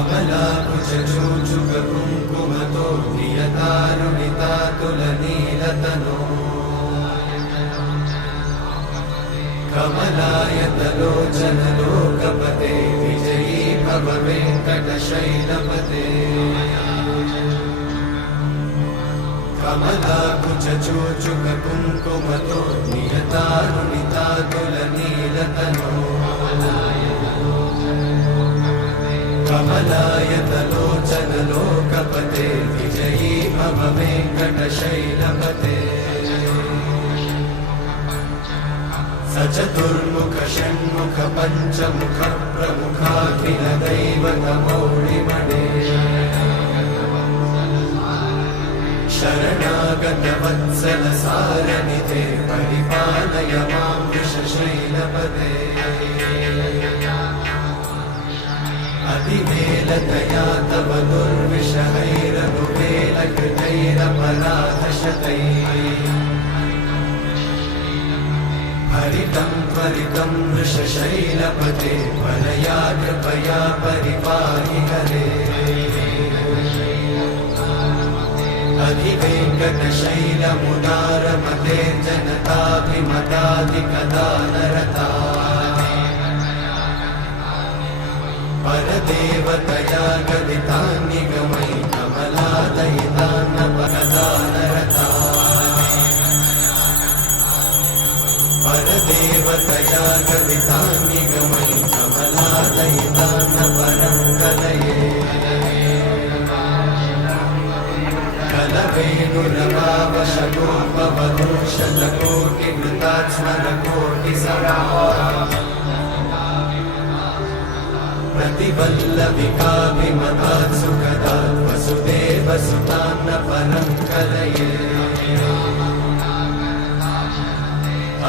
कमलाकुचूचुक कुङ्कुमतो नियतारुणितातुलनीलतनो कमलायतलोचनलोकपते विजयी भव वेङ्कटशैलपते कमलाकुचूचुक कुङ्कुमतो नियतारुणितातुलनीलतनो कमलायतलोचनलोकपते विजयी भव वेङ्कटशैलपते सचतुर्मुख षण्मुख पञ्चमुख प्रमुखाखिल दैवतमौलिमणे शरणागत वत्सल सारनिधे परिपालय मां वृषशैलपते अतिवेलतया तव दुर्विषहैरनुवेलकृतैरपराधशतैः हरितं त्वरितं वृषशैलपते परया कृपया परिपाहि हरे अधिवेङ्कटशैलमुदारमते जनताभिमताधिकदानरता परदेवतया गदितान्निगमयि कमलादयितान्नपदानरता परदेवतया गदितान्निगमयि कमलादयितान्नपरं कलये कलवेणुरवावशतोपवधूशतकोटिवृतात्स्मरकोटिसमा प्रतिवल्लविकाभिमतात् सुखदात् वसुदेवसुतान्नपरं कलये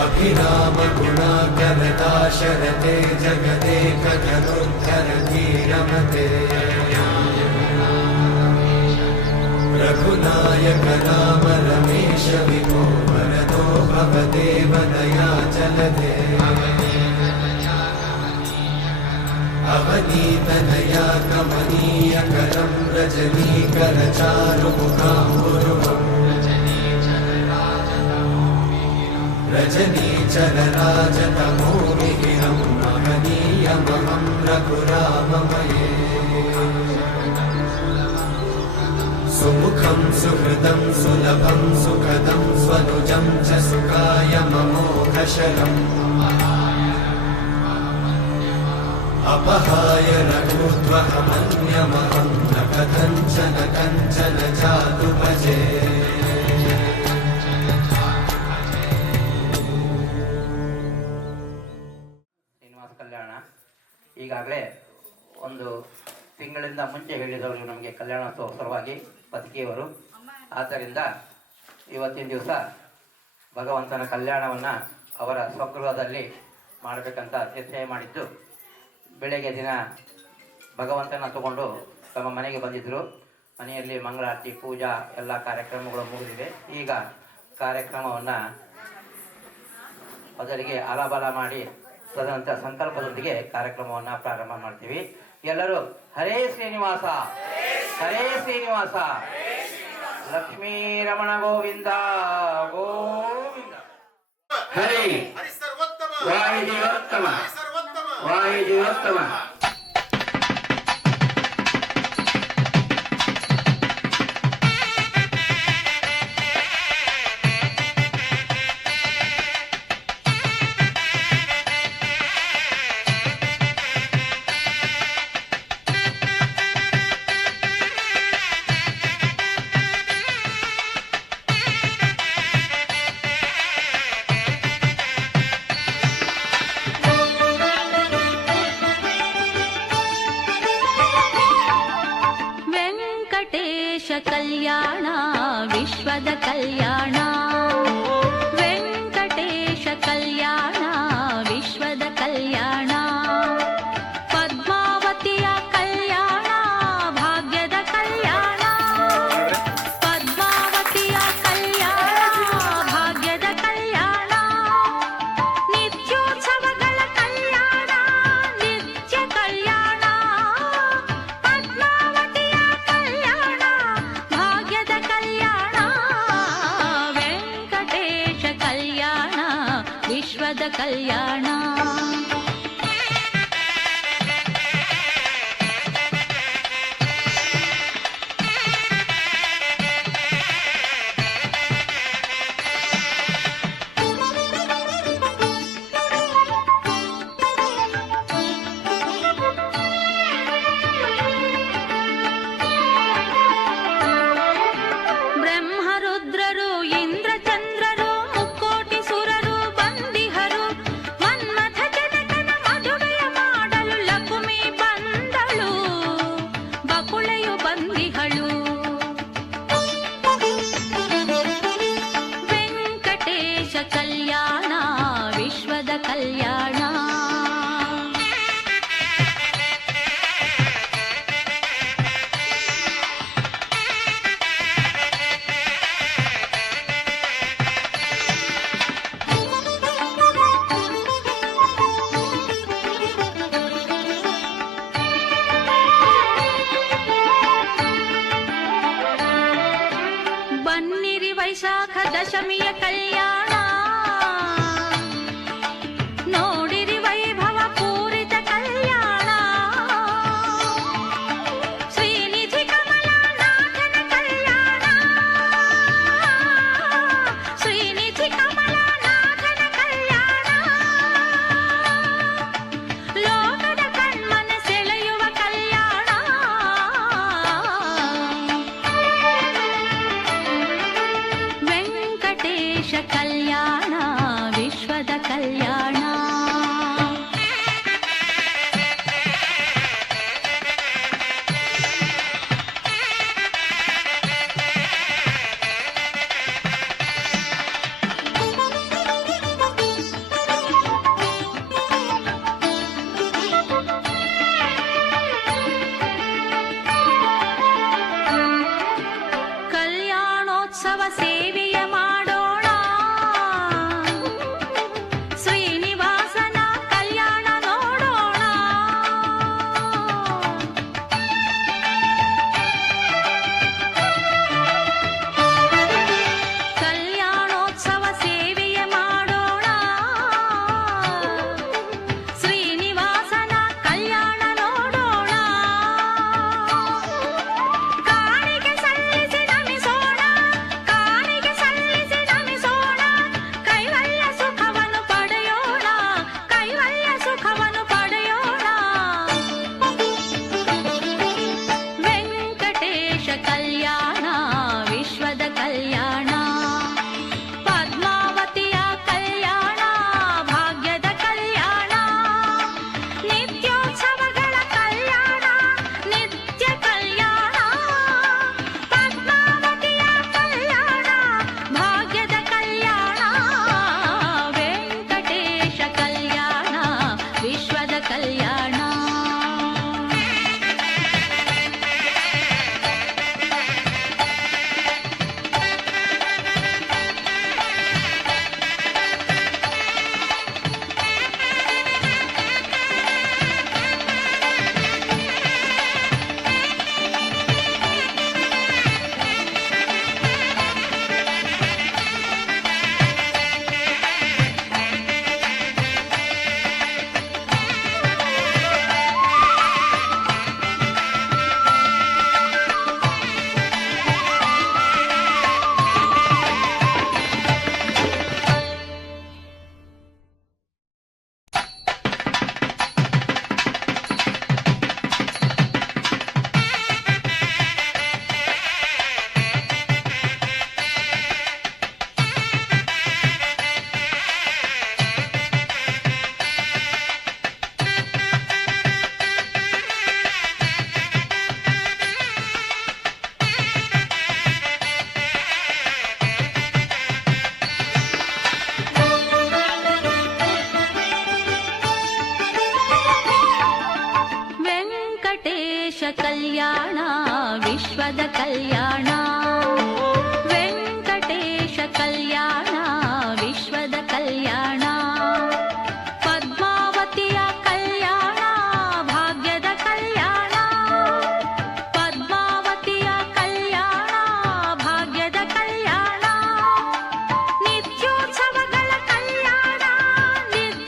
अभिरामगुणाकरदाशरथे जगदेकधनुर्धरधीरमते रघुनायक राम रमेश विभो वरदो भवदेव दयाचलधे अवनीतनया कमनीयकरं रजनीकरचारुमुखाम्बुरुहम् रजनीचरराजतमोमिहिरं महनीयमहं रघुराममये सुमुखं सुहृदं सुलभं सुखदं स्वनुजं च सुखाय ममोघशरम् अपहाय रघुत्वहमन्यमहं न कथञ्चन कञ्चन जातु भजे ಶ್ರೀನಿವಾಸ ಕಲ್ಯಾಣ ಈಗಾಗಲೇ ಒಂದು ತಿಂಗಳಿಂದ ಮುಂಚೆ ಹೇಳಿದವರು ನಮಗೆ ಕಲ್ಯಾಣೋತ್ಸವ ಸಲುವಾಗಿ ಪತ್ರಿಕೆಯವರು. ಆದ್ದರಿಂದ ಇವತ್ತಿನ ದಿವಸ ಭಗವಂತನ ಕಲ್ಯಾಣವನ್ನು ಅವರ ಸ್ವಗೃಹದಲ್ಲಿ ಮಾಡಬೇಕಂತ ನಿಶ್ಚಯ ಮಾಡಿದ್ದು. ಬೆಳಗ್ಗೆ ದಿನ ಭಗವಂತನ ತಗೊಂಡು ತಮ್ಮ ಮನೆಗೆ ಬಂದಿದ್ದರು. ಮನೆಯಲ್ಲಿ ಮಂಗಳಾರತಿ ಪೂಜಾ ಎಲ್ಲ ಕಾರ್ಯಕ್ರಮಗಳು ಮುಗಿದಿವೆ. ಈಗ ಕಾರ್ಯಕ್ರಮವನ್ನು ಮೊದಲಿಗೆ ಆಲಾಬಲ ಮಾಡಿ ತದನಂತರ ಸಂಕಲ್ಪದೊಂದಿಗೆ ಕಾರ್ಯಕ್ರಮವನ್ನು ಪ್ರಾರಂಭ ಮಾಡ್ತೀವಿ. ಎಲ್ಲರೂ ಹರೇ ಶ್ರೀನಿವಾಸ ಹರೇ ಶ್ರೀನಿವಾಸ ಲಕ್ಷ್ಮೀ ರಮಣ ಗೋವಿಂದ ಗೋವಿಂದ. ಹರೇ ವಾಯುದೇವೋತ್ತಮ ವಾಯುದೇವೋತ್ತಮ. ಕಲ್ಯಾಣ ವಿಶ್ವದ ಕಲ್ಯಾಣ ವೆಂಕಟೇಶ ಕಲ್ಯಾಣ ವಿಶ್ವದ ಕಲ್ಯಾಣ ಪದ್ಮಾವತಿಯ ಕಲ್ಯಾಣ ಭಾಗ್ಯದ ಕಲ್ಯಾಣ ಪದ್ಮಾವತಿಯ ಕಲ್ಯಾಣ ಭಾಗ್ಯದ ಕಲ್ಯಾಣ ನಿತ್ಯೋತ್ಸವಗಳ ಕಲ್ಯಾಣ ನಿತ್ಯ ಕಲ್ಯಾಣ ಕಲ್ಯಾಣ. ಬ್ರಹ್ಮರುದ್ರರು ಇಂದ್ರಚಂದ್ರರು ಮುಕ್ಕೋಟಿ ಸುರರು ಬಂದಿಹರು ಮನ್ಮಥ ಜನಕನ ಮದುವೆಯ ಮಾಡಲು ಲಕುಮಿ ಬಂದಳು ಬಕುಳೆಯು ಬಂದಿಹಳು. ವೆಂಕಟೇಶ ಕಲ್ಯಾಣ ವಿಶ್ವದ ಕಲ್ಯಾಣ. ಬನ್ನಿರಿ ವೈಶಾಖ ದಶಮಿಯ ಕಲ್ಯಾಣ ನೋಡಿರಿ ವೈಭವ ಪೂರಿತ ಕಲ್ಯಾಣ. ಶ್ರೀನಿಧಿ ಕಮಲನಾಥನ ಕಲ್ಯಾಣ ಶ್ರೀನಿಧಿ ಕಮಲನಾಥನ ಕಲ್ಯಾಣ. ಲೋಕದ ಕಣ್ಮನ ಸೆಳೆಯುವ ಕಲ್ಯಾಣ. ವೆಂಕಟೇಶ ಕಲ್ಯಾಣ ವಿಶ್ವದ ಕಲ್ಯಾಣ. ಕಲ್ಯಾಣೋತ್ಸವ ಸೇವೆಯ ಮಾಡೋಣ ಶ್ರೀನಿವಾಸನ ಕಲ್ಯಾಣ ನೋಡೋಣ. ಕಲ್ಯಾಣೋತ್ಸವ ಸೇವೆಯ ಮಾಡೋಣ ಶ್ರೀನಿವಾಸನ ಕಲ್ಯಾಣ ನೋಡೋಣ. ಕಾಣಿಗೆ ಸಲ್ಲಿಸಿ ನಮಿಸೋಣ ಕಾಣಿಗೆ ಸಲ್ಲಿಸಿ ನಮಿಸೋಣ. ಕೈವಲ್ಯ ಸುಖವನ್ನು ಪಡೆಯೋಣ ಕೈವಲ್ಯ ಸುಖವನ್ನು ಪಡೆಯೋಣ. ವೆಂಕಟೇಶ ಕಲ್ಯಾಣ ವಿಶ್ವದ ಕಲ್ಯಾಣ. ಪದ್ಮಾವತಿಯ ಕಲ್ಯಾಣ ಭಾಗ್ಯದ ಕಲ್ಯಾಣ. ನಿತ್ಯೋತ್ಸವಗಳ ಕಲ್ಯಾಣ ನಿತ್ಯ ಕಲ್ಯಾಣ. ಪದ್ಮಾವತಿಯ ಕಲ್ಯಾಣ ಭಾಗ್ಯದ ಕಲ್ಯಾಣ. ವೆಂಕಟೇಶ ಕಲ್ಯಾಣ ವಿಶ್ವದ ಕಲ್ಯಾಣ. ಕಲ್ಯಾಣ ವಿಶ್ವದ ಕಲ್ಯಾಣ. ವೆಂಕಟೇಶ ಕಲ್ಯಾಣ ವಿಶ್ವದ ಕಲ್ಯಾಣ. ಪದ್ಮಾವತಿಯ ಕಲ್ಯಾಣ ಭಾಗ್ಯದ ಕಲ್ಯಾಣ. ಪದ್ಮಾವತಿಯ ಕಲ್ಯಾಣ ಭಾಗ್ಯದ ಕಲ್ಯಾಣ. ನಿತ್ಯೋತ್ಸವಗಳ ಕಲ್ಯಾಣ ನಿತ್ಯ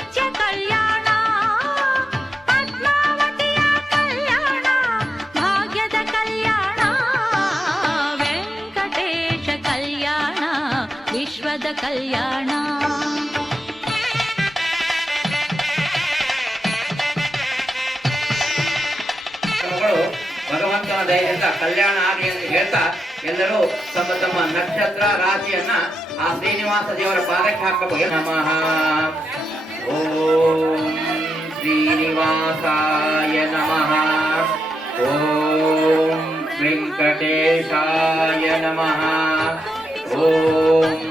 ಕಲ್ಯಾಣ ಭಗವಂತನ ದಯೆಯಿಂದ ಕಲ್ಯಾಣ ಆಗಲಿ ಎಂದು ಹೇಳ್ತಾ ಎಲ್ಲರೂ ತಮ್ಮ ತಮ್ಮ ನಕ್ಷತ್ರ ರಾಶಿಯನ್ನ ಆ ಶ್ರೀನಿವಾಸ ದೇವರ ಪಾದಕ್ಕೆ ಹಾಕಬೇಕು. ನಮಃ ಓಂ ಶ್ರೀನಿವಾಸಾಯ ನಮಃ. ಓಂ ವೆಂಕಟೇಶಾಯ ನಮಃ. ಓಂ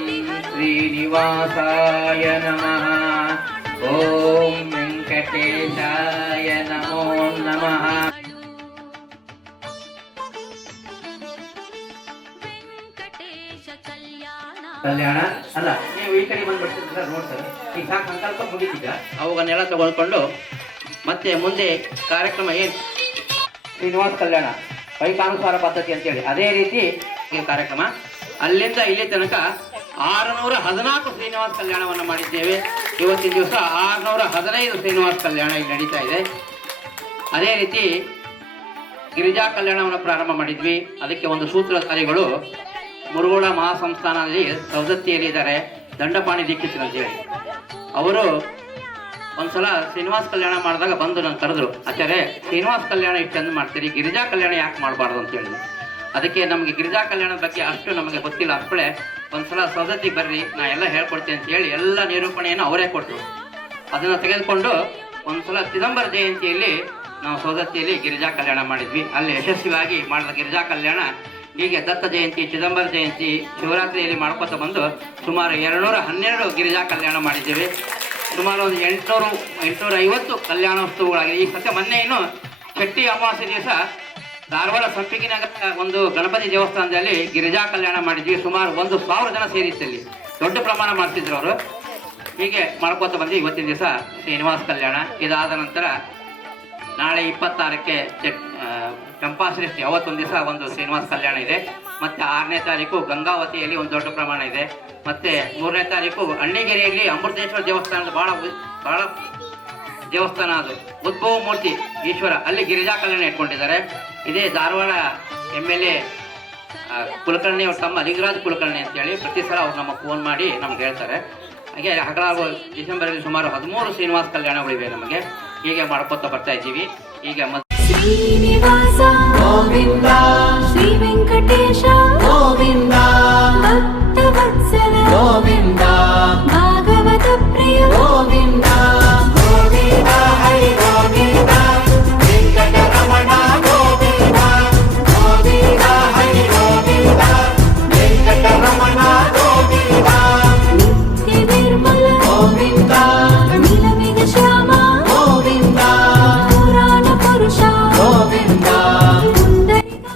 ಶ್ರೀನಿವಾಸಾಯ ನಮಃ. ಓಂ ವೆಂಕಟೇಶಾಯ ನಮೋ ನಮಃ. ಕಲ್ಯಾಣ ಅಲ್ಲ, ನೀವು ಈ ಕಡೆ ಬಂದ್ಬಿಡ್ತಿದ್ರ ನೋಡ್ತಾರೆ. ಈಗ ಸಾಕು ಸಂಕಲ್ಪ ಮುಗಿತಿದ್ದ ಅವುಗಳನ್ನೆಲ್ಲ ತಗೊಳ್ಕೊಂಡು ಮತ್ತೆ ಮುಂದೆ ಕಾರ್ಯಕ್ರಮ ಏನು ಶ್ರೀನಿವಾಸ ಕಲ್ಯಾಣ ವೈಕಾನುಸಾರ ಪದ್ಧತಿ ಅಂತೇಳಿ ಅದೇ ರೀತಿ ಈ ಕಾರ್ಯಕ್ರಮ ಅಲ್ಲಿಂದ ಇಲ್ಲಿ ತನಕ 614 ಶ್ರೀನಿವಾಸ ಕಲ್ಯಾಣವನ್ನು ಮಾಡಿದ್ದೇವೆ. ಇವತ್ತಿನ ದಿವಸ 615 ಶ್ರೀನಿವಾಸ ಕಲ್ಯಾಣ ಇಲ್ಲಿ ನಡೀತಾ ಇದೆ. ಅದೇ ರೀತಿ ಗಿರಿಜಾ ಕಲ್ಯಾಣವನ್ನು ಪ್ರಾರಂಭ ಮಾಡಿದ್ವಿ. ಅದಕ್ಕೆ ಒಂದು ಸೂತ್ರಧಾರಿಗಳು ಮುರುಗೋಳ ಮಹಾಸಂಸ್ಥಾನದಲ್ಲಿ ಸವದತ್ತಿಯಲ್ಲಿ ಇದ್ದಾರೆ, ದಂಡಪಾಣಿ ದೀಕ್ಷಿತರು ಅಂತೇಳಿ. ಅವರು ಒಂದ್ಸಲ ಶ್ರೀನಿವಾಸ ಕಲ್ಯಾಣ ಮಾಡಿದಾಗ ಬಂದು ನಾನು ಕರೆದ್ರು, ಆಚಾರ್ಯ ಶ್ರೀನಿವಾಸ ಕಲ್ಯಾಣ ಇಷ್ಟು ಚಂದ ಮಾಡ್ತೀರಿ, ಗಿರಿಜಾ ಕಲ್ಯಾಣ ಯಾಕೆ ಮಾಡಬಾರ್ದು ಅಂತ ಹೇಳಿ. ಅದಕ್ಕೆ ನಮಗೆ ಗಿರಿಜಾ ಕಲ್ಯಾಣದ ಬಗ್ಗೆ ಅಷ್ಟು ನಮಗೆ ಗೊತ್ತಿಲ್ಲ. ಅಪ್ಪಳೆ ಒಂದ್ಸಲ ಸವದತ್ತಿಗೆ ಬರ್ರಿ, ನಾ ಎಲ್ಲ ಹೇಳ್ಕೊಡ್ತೀನಿ ಅಂತ ಹೇಳಿ ಎಲ್ಲ ನಿರೂಪಣೆಯನ್ನು ಅವರೇ ಕೊಟ್ಟರು. ಅದನ್ನು ತೆಗೆದುಕೊಂಡು ಒಂದ್ಸಲ ಚಿದಂಬರ ಜಯಂತಿಯಲ್ಲಿ ನಾವು ಸವದತ್ತಿಯಲ್ಲಿ ಗಿರಿಜಾ ಕಲ್ಯಾಣ ಮಾಡಿದ್ವಿ. ಅಲ್ಲಿ ಯಶಸ್ವಿಯಾಗಿ ಮಾಡಿದ ಗಿರಿಜಾ ಕಲ್ಯಾಣ ಹೀಗೆ ದತ್ತ ಜಯಂತಿ, ಚಿದಂಬರ ಜಯಂತಿ, ಶಿವರಾತ್ರಿಯಲ್ಲಿ ಮಾಡ್ಕೊತ ಬಂದು ಸುಮಾರು 212 ಗಿರಿಜಾ ಕಲ್ಯಾಣ ಮಾಡಿದ್ದೇವೆ. ಸುಮಾರು ಒಂದು 850 ಕಲ್ಯಾಣೋತ್ಸವಗಳಾಗಿದೆ. ಈ ಸತ್ಯ ಮೊನ್ನೆ ಇನ್ನು ಚಟ್ಟಿ ಅಮಾವಾಸ್ಯೆ ದಿವಸ ಧಾರವಾಡ ಸಂಪಿಗೆ ನಗರ ಒಂದು ಗಣಪತಿ ದೇವಸ್ಥಾನದಲ್ಲಿ ಗಿರಿಜಾ ಕಲ್ಯಾಣ ಮಾಡಿದ್ವಿ. ಸುಮಾರು 1,000 ಜನ ಸೇರಿತ್ತಲ್ಲಿ, ದೊಡ್ಡ ಪ್ರಮಾಣ ಮಾಡ್ತಿದ್ರು ಅವರು. ಹೀಗೆ ಮಾಡ್ಕೊತ ಬಂದು ಇವತ್ತಿನ ದಿವಸ ಶ್ರೀನಿವಾಸ ಕಲ್ಯಾಣ. ಇದಾದ ನಂತರ ನಾಳೆ 26ಕ್ಕೆ ಚಂಪಾಶ್ರೇಷ್ಠಿ, ಅವತ್ತೊಂದು ದಿವಸ ಒಂದು ಶ್ರೀನಿವಾಸ ಕಲ್ಯಾಣ ಇದೆ. ಮತ್ತು 6ನೇ ತಾರೀಕು ಗಂಗಾವತಿಯಲ್ಲಿ ಒಂದು ದೊಡ್ಡ ಪ್ರಮಾಣ ಇದೆ. ಮತ್ತು 3ನೇ ತಾರೀಕು ಅಣ್ಣಿಗೆರೆಯಲ್ಲಿ ಅಮೃತೇಶ್ವರ ದೇವಸ್ಥಾನದ ಭಾಳ ದೇವಸ್ಥಾನ, ಅದು ಉದ್ಭವ ಮೂರ್ತಿ ಈಶ್ವರ, ಅಲ್ಲಿ ಗಿರಿಜಾ ಕಲ್ಯಾಣ ಇಟ್ಕೊಂಡಿದ್ದಾರೆ. ಇದೇ ಧಾರವಾಡ MLA ಕುಲಕರ್ಣಿ ಅವ್ರ ತಮ್ಮ ಲಿಂಗರಾಜ್ ಕುಲಕರ್ಣಿ ಅಂತೇಳಿ ಪ್ರತಿ ಸಲ ಅವ್ರು ನಮಗೆ ಫೋನ್ ಮಾಡಿ ನಮ್ಗೆ ಹೇಳ್ತಾರೆ. ಹಾಗೆ ಹಗಲಾಗೋ ಡಿಸೆಂಬರಲ್ಲಿ ಸುಮಾರು 13 ಶ್ರೀನಿವಾಸ ಕಲ್ಯಾಣಗಳಿವೆ ನಮಗೆ. ಹೀಗೆ ಮಾಡ್ಕೊತ ಬರ್ತಾ ಇದ್ದೀವಿ. ಈಗ ಶ್ರೀನಿವಾಸ ಗೋವಿಂದ, ಶ್ರೀ ವೆಂಕಟೇಶ ಗೋವಿಂದ, ಭಕ್ತವತ್ಸಲ ಗೋವಿಂದ, ಭಾಗವತ ಪ್ರಿಯ ಗೋವಿಂದ, ಗೋವಿಂದ ಹರಿ ಗೋವಿಂದ, ವೆಂಕಟರಮಣ ಗೋವಿಂದ, ಗೋವಿಂದ ಹರಿ ಗೋವಿಂದ, ವೆಂಕಟರಮಣ ಗೋವಿಂದ, ನಿತ್ಯ ನಿರ್ಮಲ ಗೋವಿಂದ, ನೀಲಮೇಘ ಶ್ಯಾಮ ಗೋವಿಂದ, ಪುರಾಣ ಪುರುಷ ಗೋವಿಂದ, ಪುಂಡರಿಕ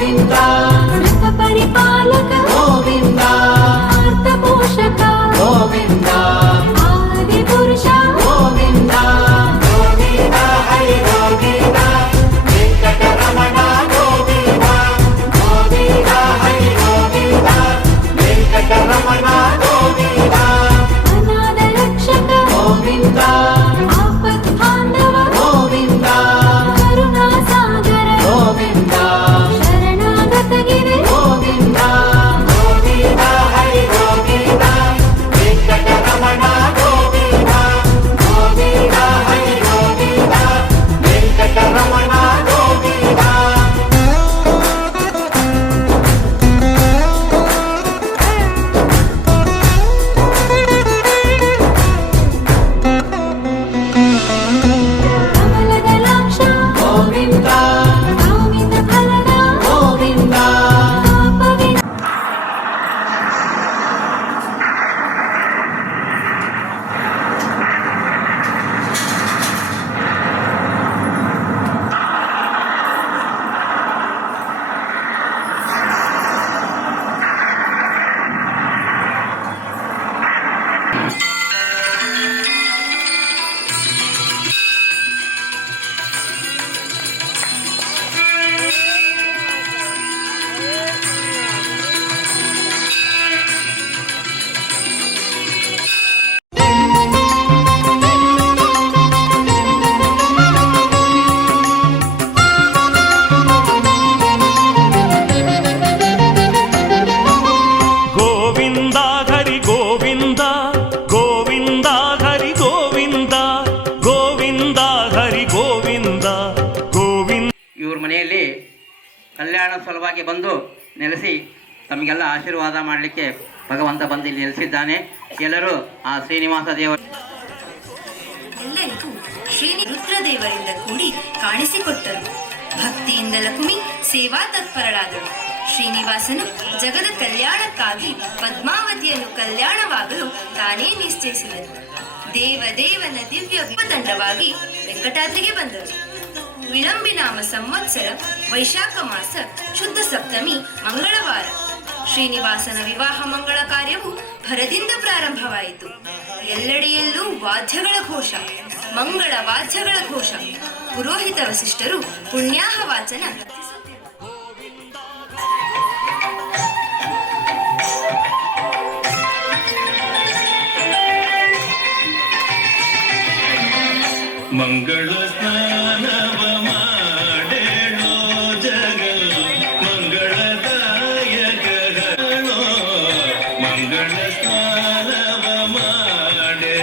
ಗೋವಿಂದ ಸೃತ ಪರಿಪಾಲಕ ಗೋವಿಂದ ಆರ್ತ ಪೋಷಕ ಗೋವಿಂದ ಆದಿ ಪುರುಷ ಗೋವಿಂದ ಗೋವಿಂದ ಹರಿ ಗೋವಿಂದ ವೆಂಕಟರಮಣ ಗೋವಿಂದ ಗೋವಿಂದ ಹರಿ ಗೋವಿಂದ ವೆಂಕಟರಮಣ ಗೋವಿಂದ ಅನಾಥ ರಕ್ಷಕ ಗೋವಿಂದ ಆಪತ್ ಬಾಂಧವ ಗೋವಿಂದ ಕರುಣಾ ಸಾಗರ ಗೋವಿಂದ ಶರಣಾಗತ ಗಿರಿ ಗೋವಿಂದ ಗೋವಿಂದ ಹರಿ ಗೋವಿಂದ ವೆಂಕಟರಮಣ ಗೋವಿಂದ ಗೋವಿಂದ ಹರಿ ಗೋವಿಂದ ವೆಂಕಟರಮಣ ಗೋವಿಂದ ಕಮಲದಲಾಕ್ಷ ಗೋವಿಂದ ಕಾಮಿತ ಫಲದ ಗೋವಿಂದ ಪಾಪವಿನ ಗೋವಿಂದ ಹರಿ ಗೋವಿಂದ ಗೋವಿಂದ ಹರಿ ಗೋವಿಂದ ಗೋವಿಂದ ಹರಿ ಗೋವಿಂದ ಗೋವಿಂದ. ಇವ್ರ ಮನೆಯಲ್ಲಿ ಕಲ್ಯಾಣ ಸಲುವಾಗಿ ಬಂದು ನೆಲೆಸಿ ತಮಗೆಲ್ಲ ಆಶೀರ್ವಾದ ಮಾಡಲಿಕ್ಕೆ ಭಗವಂತ ಬಂದು ಇಲ್ಲಿ ನೆಲೆಸಿದ್ದಾನೆ. ಎಲ್ಲರೂ ಆ ಶ್ರೀನಿವಾಸ ದೇವರ ಎಲ್ಲರಿಗೂ ಶ್ರೀನಿ ರುದ್ರದೇವರಿಂದ ಕೂಡಿ ಕಾಣಿಸಿಕೊಟ್ಟರು. ಭಕ್ತಿಯಿಂದ ಲಕ್ಷ್ಮಿ ಸೇವಾ ತತ್ಪರಳಾದಳು. ಶ್ರೀನಿವಾಸನು ಜಗದ ಕಲ್ಯಾಣಕ್ಕಾಗಿ ಪದ್ಮಾವತಿಯನ್ನು ಕಲ್ಯಾಣವಾಗಲು ತಾನೇ ನಿಶ್ಚಯಿಸಿದನು. ದೇವದೇವನ ದಿವ್ಯ ವಿಪದಂಡವಾಗಿ ವೆಂಕಟಾದ್ರಿಗೆ ಬಂದರು. ವಿಳಂಬಿನಾಮ ಸಂವತ್ಸರ ವೈಶಾಖ ಮಾಸ ಶುದ್ಧ ಸಪ್ತಮಿ ಮಂಗಳವಾರ ಶ್ರೀನಿವಾಸನ ವಿವಾಹ ಮಂಗಳ ಕಾರ್ಯವು ಭರದಿಂದ ಪ್ರಾರಂಭವಾಯಿತು. ಎಲ್ಲೆಡೆಯಲ್ಲೂ ವಾದ್ಯಗಳ ಘೋಷ, ಮಂಗಳ ವಾದ್ಯಗಳ ಘೋಷ. ಪುರೋಹಿತ ವಸಿಷ್ಠರು ಪುಣ್ಯಾಹ ವಾಚನ ಮಂಗಳ ಸ್ನಾನವ ಮಾಡೇಳೋ ಜಗಲ್ ಮಂಗಳದಾಯಕಗಳೋ ಮಂಗಳ ಸ್ನಾನವ ಮಾಡೇಳೋ.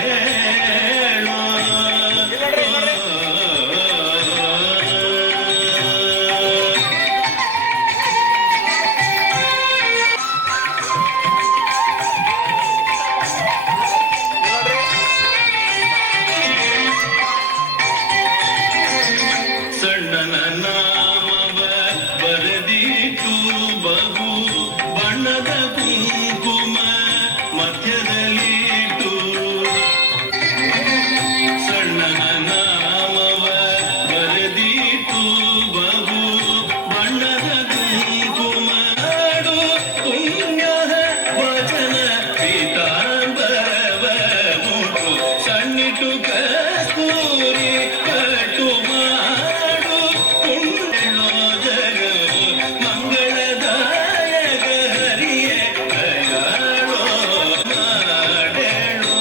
ಸಣ್ಣನ ನಾಮವ ಬರೆದಿಟ್ಟು ಬಹು ಬಣ್ಣದ ಕುಂಕುಮ ಮಧ್ಯದಲ್ಲಿಟ್ಟು ಸಣ್ಣನ ನಾಮವ ಬರೆದಿಟ್ಟು ಬಹು ಬಣ್ಣದ ಕುಂಕುಮ ನಾಡು ಪುಣ್ಯ ವಚನ ಪೀತಾಂಬರವ ಮುಟ್ಟು ಸಣ್ಣಿಟ್ಟು ಕಸ್ತೂರಿ ಕಟ್ಟು ಮಾಡು ಪುಣ್ಯನೋ ಜಗ ಮಂಗಳದಾಯಕ ಹರಿಯೇ ದಯಾಳೋ ಮಾಡೇಳೋ.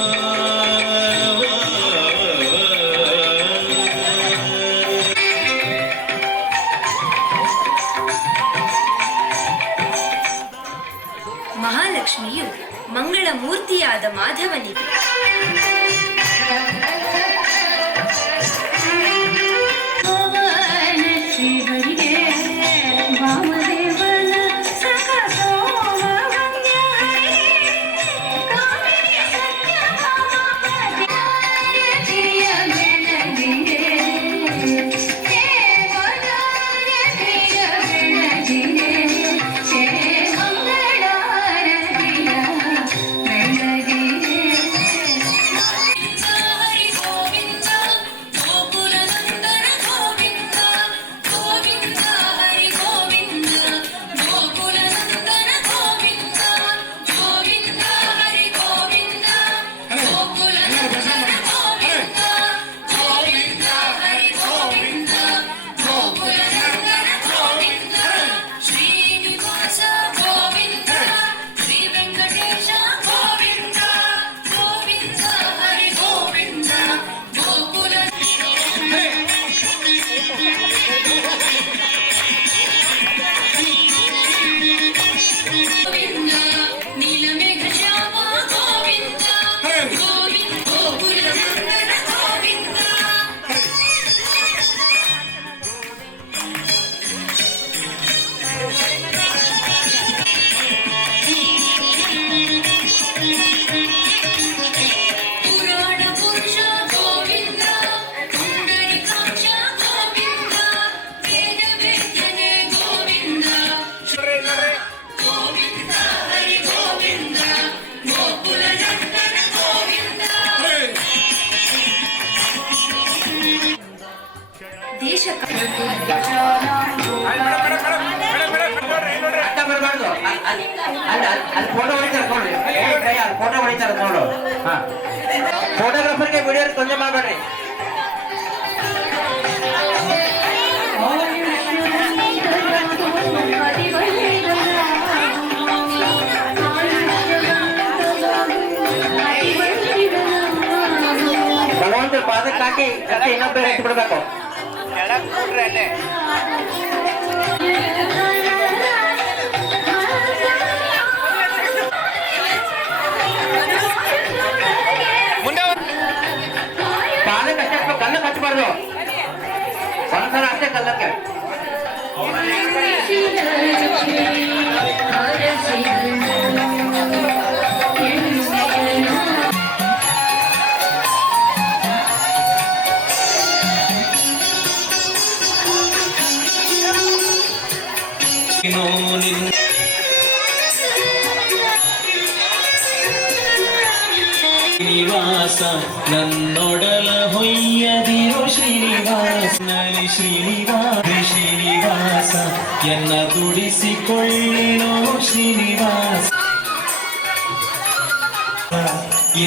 ಮಹಾಲಕ್ಷ್ಮಿಯು ಮಂಗಳ ಮೂರ್ತಿಯಾದ ಮಾಧವನಿಗೆ ಶ್ರೀ ಅಲ್ಲಿ ಫೋಟೋ ಹೊಡಿತಾರೆ ನೋಡ್ರಿ, ಅಲ್ಲಿ ಫೋಟೋ ಹೊಡಿತಾರೆ ನೋಡು. ಹಾ, ಫೋಟೋಗ್ರಾಫರ್ಗೆ ವಿಡಿಯೋ ತೊಂದರೆ ಮಾಡಬೇಡ್ರಿ. ಭಗವಂತ ಪಾದಕ್ಕೆ ಹಾಕಿ ಮತ್ತೆ ಇನ್ನೊಬ್ಬ ಎತ್ತಿ ಬಿಡ್ಬೇಕು. ಪಾದಕ್ಕೆ ಅಷ್ಟೇ ಕಲ್ಲ ಕಟ್ಟಬಾರ್ದು, ಒಂದ್ಸಲ ಅಷ್ಟೇ ಕಲ್ಲಕ್ಕೆ. ಶ್ರೀನಿವಾಸ ನನ್ನೊಡಲ ಹೊಯ್ಯದಿರೋ ಶ್ರೀನಿವಾಸ ಶ್ರೀನಿವಾಸ ಎನ್ನ ದುಡಿಸಿಕೊಳ್ಳಿನೋ ಶ್ರೀನಿವಾಸ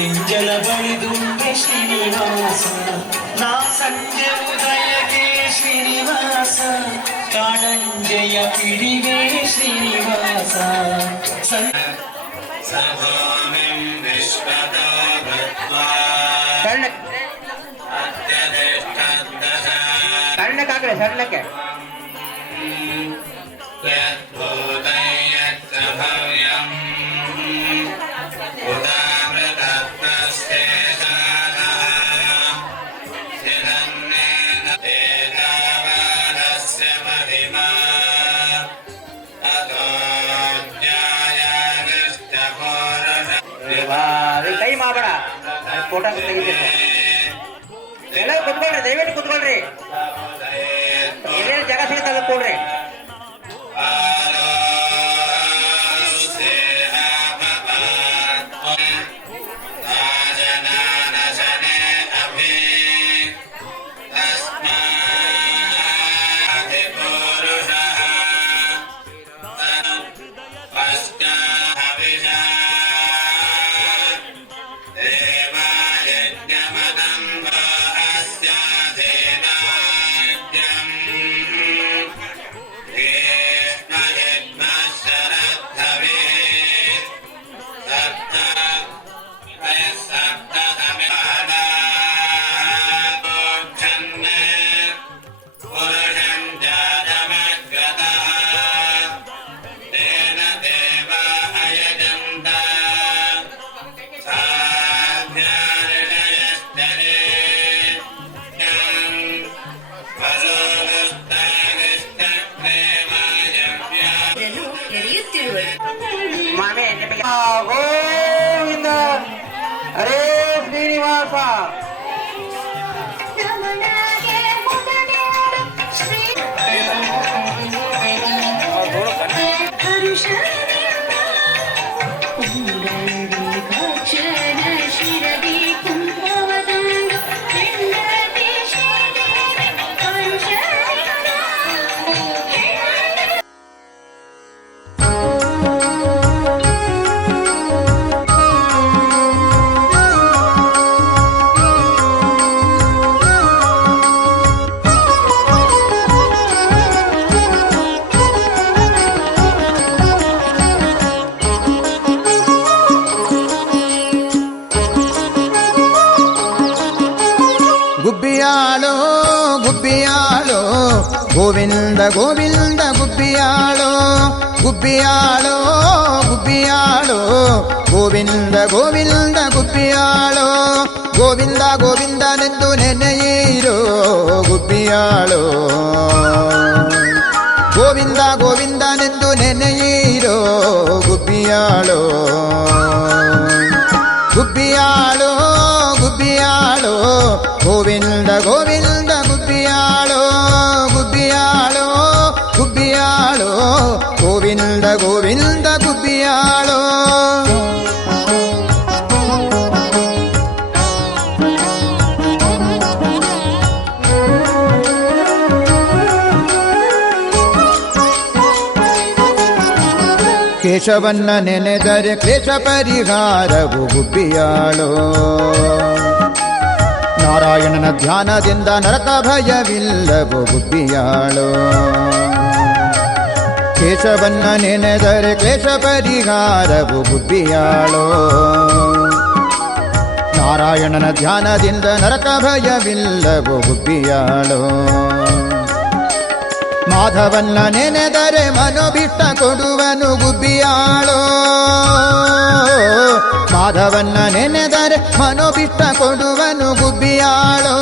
ಎಂಜಲ ಬಳಿದುಂಬೆ ಶ್ರೀನಿವಾಸ ನಾ ಸಂಜೆ ಉದಯಕ್ಕೆ ಶ್ರೀನಿವಾಸ ಕಾಣಂಜಯ ಪಿಡಿವೆ ಶ್ರೀನಿವಾಸ ಸಭಾಮಿಂ ವಿಶ್ವದಾ ಭೃತ್ವಾ ಸಣ್ಣಕ್ಕಾಗ್ರೆ ಸಣ್ಣಕ್ಕೆ ಯದ್ಭೂತಯಚ್ಚ ಭವ್ಯಂ ಉದಾಮೃತತ್ವಸ್ಥೇಷಾಃ ಚಿರನ್ನೇನ ತೇಜಾವನಸ್ಯ ಮಹಿಮಾ ಅತೋ ಜ್ಞಾಯಾನಿಶ್ಚ ಪೌರುಷ ಕೈ ಮಾಡಬೇಡ, ಫೋಟೋ ತೆಗಿಬೇಕು. ಎಲ್ಲ ಕುತ್ಕೊಳ್ರಿ, ದಯವಿಟ್ಟು ಕುತ್ಕೊಳ್ರಿ, ಎಲ್ಲೇನು ಜಾಗ ಸಿಗುತ್ತಲ್ಲ ಕೊಡ್ರಿ. ಮಾಮಿ ನಿಮಗೆ ಗೋವಿಂದ ಹರೇ ಶ್ರೀನಿವಾಸ. ಗುಬ್ಬಿಯಾಳೋ ಗುಬ್ಬಿಯಾಳೋ ಗೋವಿಂದ ಗೋವಿಂದ ಗುಬ್ಬಿಯಾಳೋ ಗುಬ್ಬಿಯಾಳೋ ಗುಬ್ಬಿಯಾಳೋ ಗೋವಿಂದ ಗೋವಿಂದ ಗುಬ್ಬಿಯಾಳೋ ಗೋವಿಂದ ಗೋವಿಂದನೆಂದು ನೆನೆಯಿರೋ ಗುಬ್ಬಿಯಾಳೋ ಗೋವಿಂದ ಗೋವಿಂದನೆಂದು ನೆನೆಯಿರೋ ಗುಬ್ಬಿಯಾಳೋ ಗುಬ್ಬಿಯಾಳೋ ಗುಬ್ಬಿಯಾಳೋ ಗೋವಿಂದ ಗೋವಿಂದ ಗುಬ್ಬಿಯಾಳೋ ಗುಬ್ಬಿಯಾಳೋ ಗುಬ್ಬಿಯಾಳೋ ಗೋವಿಂದ ಗೋವಿಂದ ಗುಬ್ಬಿಯಾಳೋ ಕೇಶವನ್ನ ನೆನೆದರೆ ಕ್ಲೇಶ ಪರಿಹಾರವು ಗುಬ್ಬಿಯಾಳೋ ನಾರಾಯಣನ ಧ್ಯಾನದಿಂದ ನರಕ ಭಯವಿಲ್ಲವೋ ಗುಬ್ಬಿಯಾಳೋ ಕೇಶವನ್ನ ನೆನೆದರೆ ಕ್ಲೇಶ ಪರಿಹಾರವು ಗುಬ್ಬಿಯಾಳೋ ನಾರಾಯಣನ ಧ್ಯಾನದಿಂದ ನರಕ ಭಯವಿಲ್ಲವೋ ಗುಬ್ಬಿಯಾಳೋ ಮಾಧವನ್ನ ನೆನೆದರೆ ಮನೋಬಿಟ್ಟ ಕೊಡುವನು ಗುಬ್ಬಿಯಾಳೋ ಮಾಧವನ್ನ ನೆನೆದರೆ ಮನೋಬಿಟ್ಟ ಕೊಡುವನು ಗುಬ್ಬಿಯಾಳೋ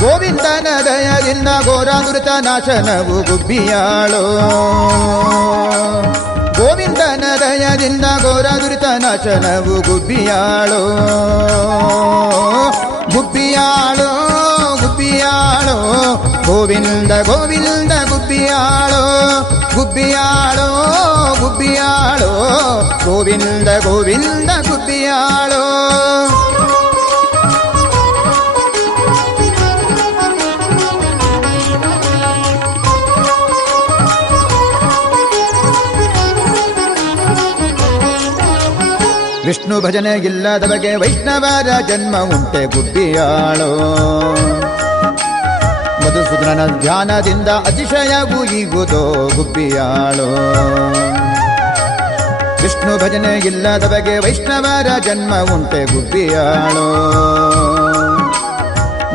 ಗೋವಿಂದನ ದಯದಿಂದ ಘೋರಾಮೃತ ನಾಶನವು ಗುಬ್ಬಿಯಾಳೋ ಗೋವಿಂದನ ದಯದಿಂದ ಘೋರಾಮೃತ ನಾಶನವು ಗುಬ್ಬಿಯಾಳೋ ಗುಬ್ಬಿಯಾಳೋ ಗುಬ್ಬಿಯಾಳೋ ಗೋವಿಂದ ಗೋವಿಂದ ಗುಬ್ಬಿಯಾಳೋ ಗುಬ್ಬಿಯಾಳೋ ಗುಬ್ಬಿಯಾಳೋ ಗೋವಿಂದ ಗೋವಿಂದ ಗುಬ್ಬಿಯಾಳೋ ವಿಷ್ಣು ಭಜನೆ ಇಲ್ಲದ ಬಗೆ ವೈಷ್ಣವರ ಜನ್ಮ ಉಂಟೆ ಗುಬ್ಬಿಯಾಳೋ ಮಧುಸೂದನನ ಧ್ಯಾನದಿಂದ ಅತಿಶಯವು ಈಗುವುದೋ ಗುಬ್ಬಿಯಾಳೋ ವಿಷ್ಣು ಭಜನೆ ಇಲ್ಲದ ಬಗೆ ವೈಷ್ಣವರ ಜನ್ಮ ಉಂಟೆ ಗುಬ್ಬಿಯಾಳೋ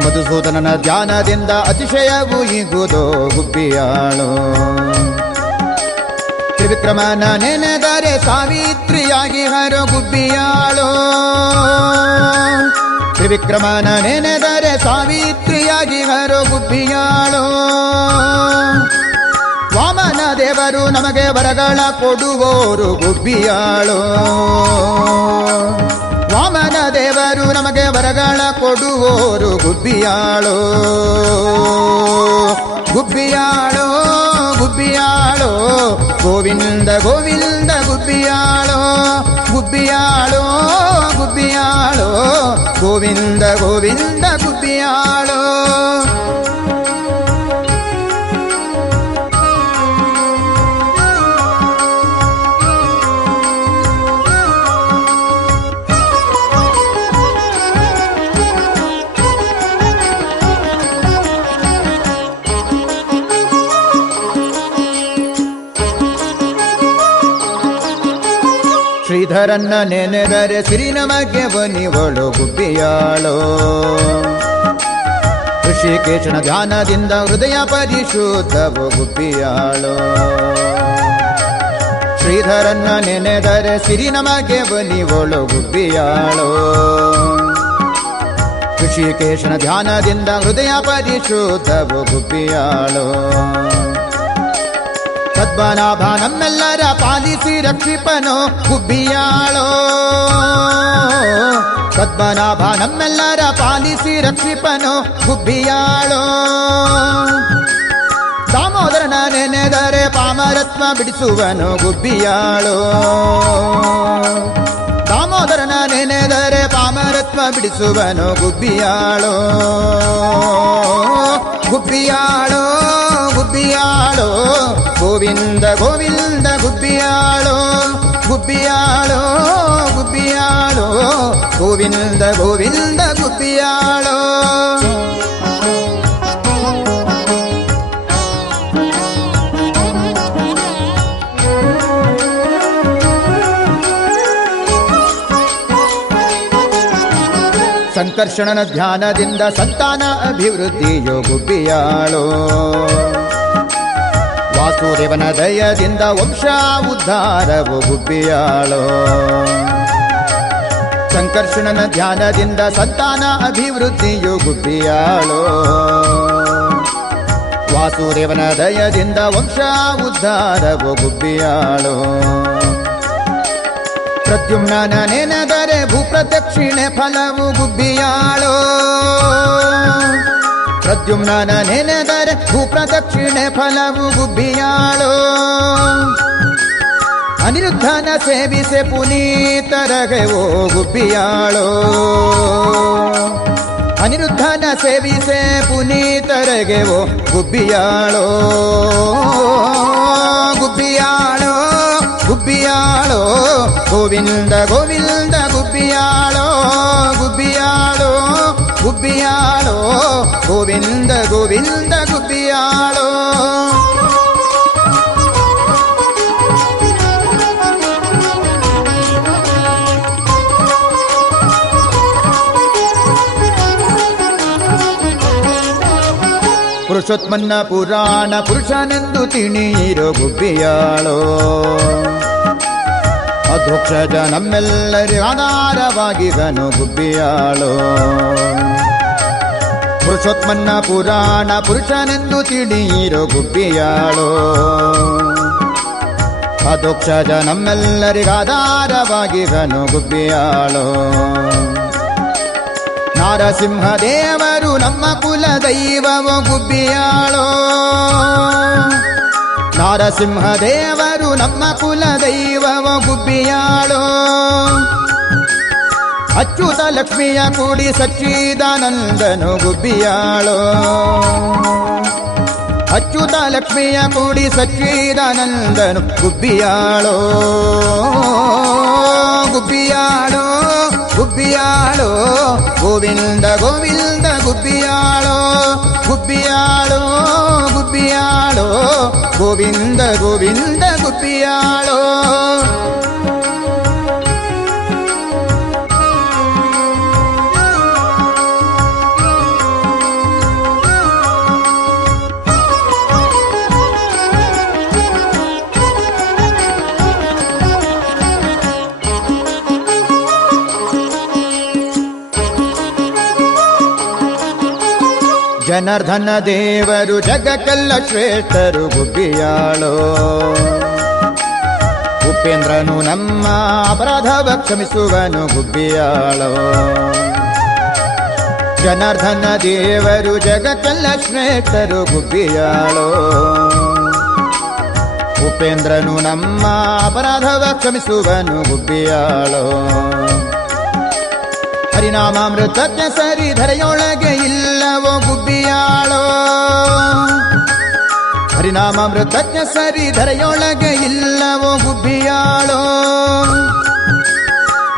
ಮಧುಸೂದನನ ಧ್ಯಾನದಿಂದ ಅತಿಶಯವು ಈಗುವುದೋ ಗುಬ್ಬಿಯಾಳೋ ತ್ರಿವಿಕ್ರಮನ ನೆನೆದರೆ ಸಾವಿತ್ರಿಯಾಗಿ ಹರೋ ಗುಬ್ಬಿಯಾಳೋ ತ್ರಿವಿಕ್ರಮನ ನೆನೆದರೆ ಸಾವಿತ್ರಿಯಾಗಿ ಹರೋ ಗುಬ್ಬಿಯಾಳೋ ವಾಮನ ದೇವರು ನಮಗೆ ವರಗಳ ಕೊಡುವೋರು ಗುಬ್ಬಿಯಾಳೋ ವಾಮನ ದೇವರು ನಮಗೆ ವರಗಳ ಕೊಡುವೋರು ಗುಬ್ಬಿಯಾಳೋ ಗುಬ್ಬಿಯಾಳೋ ಗುಬ್ಬಿಯಾಳೋ ಗೋವಿಂದ ಗೋವಿಂದ ಗುಬ್ಬಿಯಾಳೋ ಗುಬ್ಬಿಯಾಳೋ ಗುಬ್ಬಿಯಾಳೋ ಗೋವಿಂದ ಗೋವಿಂದ ಗುಬ್ಬಿಯಾಳೋ ಶ್ರೀಧರನ್ನ ನೆನೆದರೆ ಸಿರಿ ನಮಗೆ ಬನಿವಳು ಗುಬ್ಬಿಯಾಳೋ ಋಷಿಕೇಶನ ಧ್ಯಾನದಿಂದ ಹೃದಯ ಪರಿಶುದ್ಧವು ಗುಬ್ಬಿಯಾಳೋ ಶ್ರೀಧರನ್ನ ನೆನೆದರೆ ಸಿರಿ ನಮಗೆ ಬನಿವಳು ಗುಬ್ಬಿಯಾಳೋ ಋಷಿಕೇಶನ ಧ್ಯಾನದಿಂದ ಹೃದಯ ಪರಿಶುದ್ಧವು ಗುಬ್ಬಿಯಾಳೋ ಪದ್ಮನಾಭ ನಮ್ಮೆಲ್ಲರ ಪಾಲಿಸಿ ರಕ್ಷಿಪನೋ ಗುಬ್ಬಿಯಾಳೋ ಪದ್ಮನಾಭ ನಮ್ಮೆಲ್ಲರ ಪಾಲಿಸಿ ರಕ್ಷಿಪನೋ ಗುಬ್ಬಿಯಾಳೋ ದಾಮೋದರನ ನೆನೆದರೆ ಪಾಮರತ್ವ ಬಿಡಿಸುವನು ಗುಬ್ಬಿಯಾಳೋ ದಾಮೋದರನ ನೆನೆದರೆ ಪಾಮರತ್ವ ಬಿಡಿಸುವನು ಗುಬ್ಬಿಯಾಳೋ ಗುಬ್ಬಿಯಾಳೋ ಗುಬ್ಬಿಯಾಳೋ ಗೋವಿಂದ ಗೋವಿಂದ ಗುಬ್ಬಿಯಾಳೋ ಗುಬ್ಬಿಯಾಳೋ ಗುಬ್ಬಿಯಾಳೋ ಗೋವಿಂದ ಗೋವಿಂದ ಗುಬ್ಬಿಯಾಳೋ ಸಂಕರ್ಷಣನ ಧ್ಯಾನದಿಂದ ಸಂತಾನ ಅಭಿವೃದ್ಧಿಯೋ ಗುಬ್ಬಿಯಾಳೋ ವಾಸುದೇವನ ದಯದಿಂದ ವಂಶ ಉದ್ಧಾರವು ಗುಬ್ಬಿಯಾಳೋ ಸಂಕರ್ಷಣನ ಧ್ಯಾನದಿಂದ ಸಂತಾನ ಅಭಿವೃದ್ಧಿಯು ಗುಬ್ಬಿಯಾಳೋ ವಾಸುದೇವನ ದಯದಿಂದ ವಂಶ ಉದ್ಧಾರವು ಗುಬ್ಬಿಯಾಳೋ ಪ್ರದ್ಯುಮ್ನ ನೆನೆದರೆ ಭೂಪ್ರದಕ್ಷಿಣೆ ಫಲವು ಗುಬ್ಬಿಯಾಳೋ ಪ್ರದ್ಯುಮ್ನ ನೆನೆದರೆ ಭೂಪ್ರದಕ್ಷಿಣೆ ಫಲವು ಗುಬ್ಬಿಯಾಳೋ ಅನಿರುದ್ಧನ ಸೇವಿಸೆ ಪುನೀತರಗೆ ಓ ಗುಬ್ಬಿಯಾಳೋ ಅನಿರುದ್ಧನ ಸೇವಿಸೆ ಪುನೀತರಗೆ ಓ ಗುಬ್ಬಿಯಾಳೋ ಗುಬ್ಬಿಯಾಳೋ ಗೋವಿಂದ ಗೋವಿಂದ ಗುಬ್ಬಿಯಾಳೋ ಗುಬ್ಬಿಯಾಳೋ ಗುಬ್ಬಿಯಾಳೋ ಗೋವಿಂದ ಗೋವಿಂದ ಗುಬ್ಬಿಯಾಳೋ ಪುರುಷೋತ್ಮನ್ನ ಪುರಾಣ ಪುರುಷನೆಂದು ತಿಳಿಯಿರೋ ಗುಬ್ಬಿಯಾಳೋ ಅಧೋಕ್ಷಜ ನಮ್ಮೆಲ್ಲರಿ ಆಧಾರವಾಗಿಗನು ಗುಬ್ಬಿಯಾಳೋ ಪುರುಷೋತ್ಮನ್ನ ಪುರಾಣ ಪುರುಷನೆಂದು ತಿಳಿಯಿರೋ ಗುಬ್ಬಿಯಾಳೋ ಅಧೋಕ್ಷಜ ನಮ್ಮೆಲ್ಲರಿಗಾಧಾರವಾಗಿಗನು ಗುಬ್ಬಿಯಾಳೋ ನಾರಸಿಂಹ ದೇವರು ನಮ್ಮ ಕುಲ ದೈವವೋ ಗುಬ್ಬಿಯಾಳೋ ನಾರಸಿಂಹ ದೇವರು ನಮ್ಮ ಕುಲ ದೈವವೋ ಗುಬ್ಬಿಯಾಳೋ ಅಚ್ಯುತ ಲಕ್ಷ್ಮಿಯ ಕೂಡಿ ಸಚ್ಚಿದಾನಂದನು ಗುಬ್ಬಿಯಾಳೋ ಅಚ್ಯುತ ಲಕ್ಷ್ಮಿಯ ಕೂಡಿ ಸಚ್ಚಿದಾನಂದನು ಗುಬ್ಬಿಯಾಳೋ ಗುಬ್ಬಿಯಾಳೋ ಗುಬ್ಬಿಯಾಳೋ ಗೋವಿಂದ ಗೋವಿಂದ ಗುಬ್ಬಿಯಾಳೋ ಗುಬ್ಬಿಯಾಳೋ ಗುಬ್ಬಿಯಾಳೋ ಗೋವಿಂದ ಗೋವಿಂದ ಗುಬ್ಬಿಯಾಳೋ ಜನಾರ್ದನ ದೇವರು ಜಗಕ್ಕೆಲ್ಲ ಶ್ರೇಷ್ಠರು ಗುಬ್ಬಿಯಾಳೋ ಉಪೇಂದ್ರನು ನಮ್ಮ ಅಪರಾಧವ ಕ್ಷಮಿಸುವನು ಗುಬ್ಬಿಯಾಳೋ ಜನಾರ್ದನ ದೇವರು ಜಗಕ್ಕೆಲ್ಲ ಶ್ರೇಷ್ಠರು ಗುಬ್ಬಿಯಾಳೋ ಉಪೇಂದ್ರನು ನಮ್ಮ ಅಪರಾಧವ ಕ್ಷಮಿಸುವನು ಗುಬ್ಬಿಯಾಳೋ ಹರಿನಾಮಾಮೃತಕ್ಕೆ ಸರಿ ಧರೆಯೊಳಗೆ ಇಲ್ಲವೋ ಗುಬ್ಬಿಯಾಳೋ ಹರಿನಾಮಾಮೃತಕ್ಕೆ ಸರಿ ಧರೆಯೊಳಗೆ ಇಲ್ಲವೋ ಗುಬ್ಬಿಯಾಳೋ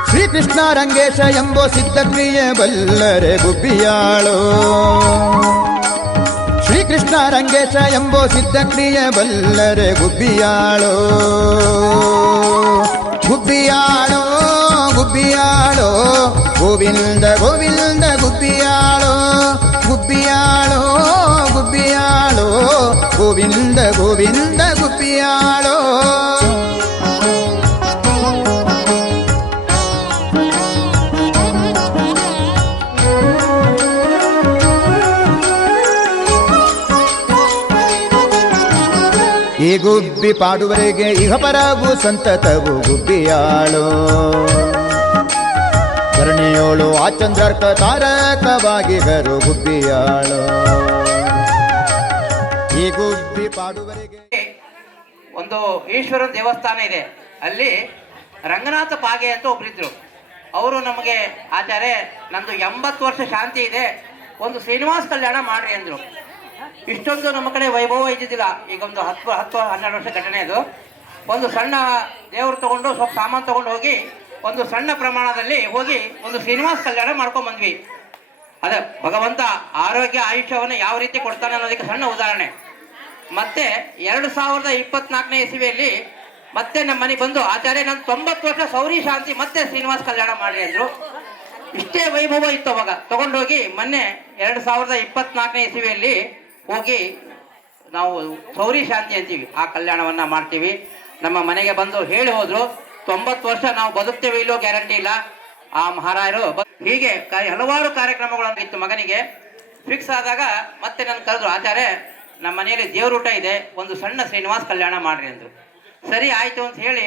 ಶ್ರೀಕೃಷ್ಣ ರಂಗೇಶ ಎಂಬೋ ಸಿದ್ಧಕ್ರಿಯೆ ಬಲ್ಲರೆ ಗುಬ್ಬಿಯಾಳೋ ಶ್ರೀಕೃಷ್ಣ ರಂಗೇಶ ಎಂಬೋ ಸಿದ್ಧಕ್ರಿಯೆ ಬಲ್ಲರೆ ಗುಬ್ಬಿಯಾಳೋ ಗುಬ್ಬಿಯಾಳೋ ಗುಬ್ಬಿಯಾಳೋ ಗೋವಿಂದ ಗೋವಿಂದ ಗುಬ್ಬಿಯಾಳೋ ಗುಬ್ಬಿಯಾಳೋ ಗುಬ್ಬಿಯಾಳೋ ಗೋವಿಂದ ಗೋವಿಂದ ಗುಬ್ಬಿಯಾಳೋ ಈ ಗುಬ್ಬಿ ಪಾಡುವರೆಗೆ ಇಹ ಪರವು ಸಂತತವು ಗುಬ್ಬಿಯಾಳೋ ಧರಣಿಯೋಳು ಆ ಚಂದ್ರಾರ್ಕ ತಾರಕವಾಗಿ ಗರು ಗುಬ್ಬಿಯಾಳೋ ಈ ಗುಬ್ಬಿ ಪಾಡುವರೆಗೆ ಒಂದು ಈಶ್ವರನ ದೇವಸ್ಥಾನ ಇದೆ, ಅಲ್ಲಿ ರಂಗನಾಥ ಪಾಗೆ ಅಂತ ಒಬ್ರಿದ್ರು. ಅವರು ನಮಗೆ ಆಚಾರ್ಯ ನಂದು 80 ವರ್ಷ ಶಾಂತಿ ಇದೆ, ಒಂದು ಶ್ರೀನಿವಾಸ ಕಲ್ಯಾಣ ಮಾಡ್ರಿ ಅಂದ್ರು. ಇಷ್ಟೊಂದು ನಮ್ಮ ಕಡೆ ವೈಭವ ಇದ್ದಿದ್ದಿಲ್ಲ. ಈಗ ಒಂದು 10-12 ವರ್ಷ ಘಟನೆ ಅದು. ಒಂದು ಸಣ್ಣ ದೇವರು ತಗೊಂಡು ಸ್ವಲ್ಪ ಸಾಮಾನು ತಗೊಂಡು ಹೋಗಿ ಒಂದು ಸಣ್ಣ ಪ್ರಮಾಣದಲ್ಲಿ ಹೋಗಿ ಒಂದು ಶ್ರೀನಿವಾಸ ಕಲ್ಯಾಣ ಮಾಡ್ಕೊಂಡ್ ಬಂದ್ವಿ. ಅದೇ ಭಗವಂತ ಆರೋಗ್ಯ ಆಯುಷ್ಯವನ್ನು ಯಾವ ರೀತಿ ಕೊಡ್ತಾನೆ ಅನ್ನೋದಕ್ಕೆ ಸಣ್ಣ ಉದಾಹರಣೆ. ಮತ್ತೆ 2024ನೇ ಇಸವಿಯಲ್ಲಿ ಮತ್ತೆ ನಮ್ಮ ಮನೆಗೆ ಬಂದು ಆಚಾರ್ಯ ನಾನು 90 ವರ್ಷ ಸೌರಿ ಶಾಂತಿ ಮತ್ತೆ ಶ್ರೀನಿವಾಸ ಕಲ್ಯಾಣ ಮಾಡ್ರಿ ಅಂದ್ರು. ಇಷ್ಟೇ ವೈಭವ ಇತ್ತು ಅವಾಗ. ತಗೊಂಡೋಗಿ ಮೊನ್ನೆ 2024ನೇ ಇಸವಿಯಲ್ಲಿ ಹೋಗಿ ನಾವು ಸೌರಿ ಶಾಂತಿ ಅಂತೀವಿ, ಆ ಕಲ್ಯಾಣವನ್ನ ಮಾಡ್ತೀವಿ. ನಮ್ಮ ಮನೆಗೆ ಬಂದು ಹೇಳಿ ಹೋದ್ರು, 90 ವರ್ಷ ನಾವು ಬದುಕ್ತೇವೆ ಇಲ್ಲೋ ಗ್ಯಾರಂಟಿ ಇಲ್ಲ. ಆ ಮಹಾರಾಯರು ಹೀಗೆ ಹಲವಾರು ಕಾರ್ಯಕ್ರಮಗಳನ್ನು ಇತ್ತು. ಮಗನಿಗೆ ಫಿಕ್ಸ್ ಆದಾಗ ಮತ್ತೆ ನನ್ನ ಕರೆದ್ರು, ಆಚಾರ್ಯ ನಮ್ಮ ಮನೆಯಲ್ಲಿ ದೇವ್ರೂಟ ಇದೆ, ಒಂದು ಸಣ್ಣ ಶ್ರೀನಿವಾಸ ಕಲ್ಯಾಣ ಮಾಡ್ರಿ ಅಂದ್ರು. ಸರಿ ಆಯ್ತು ಅಂತ ಹೇಳಿ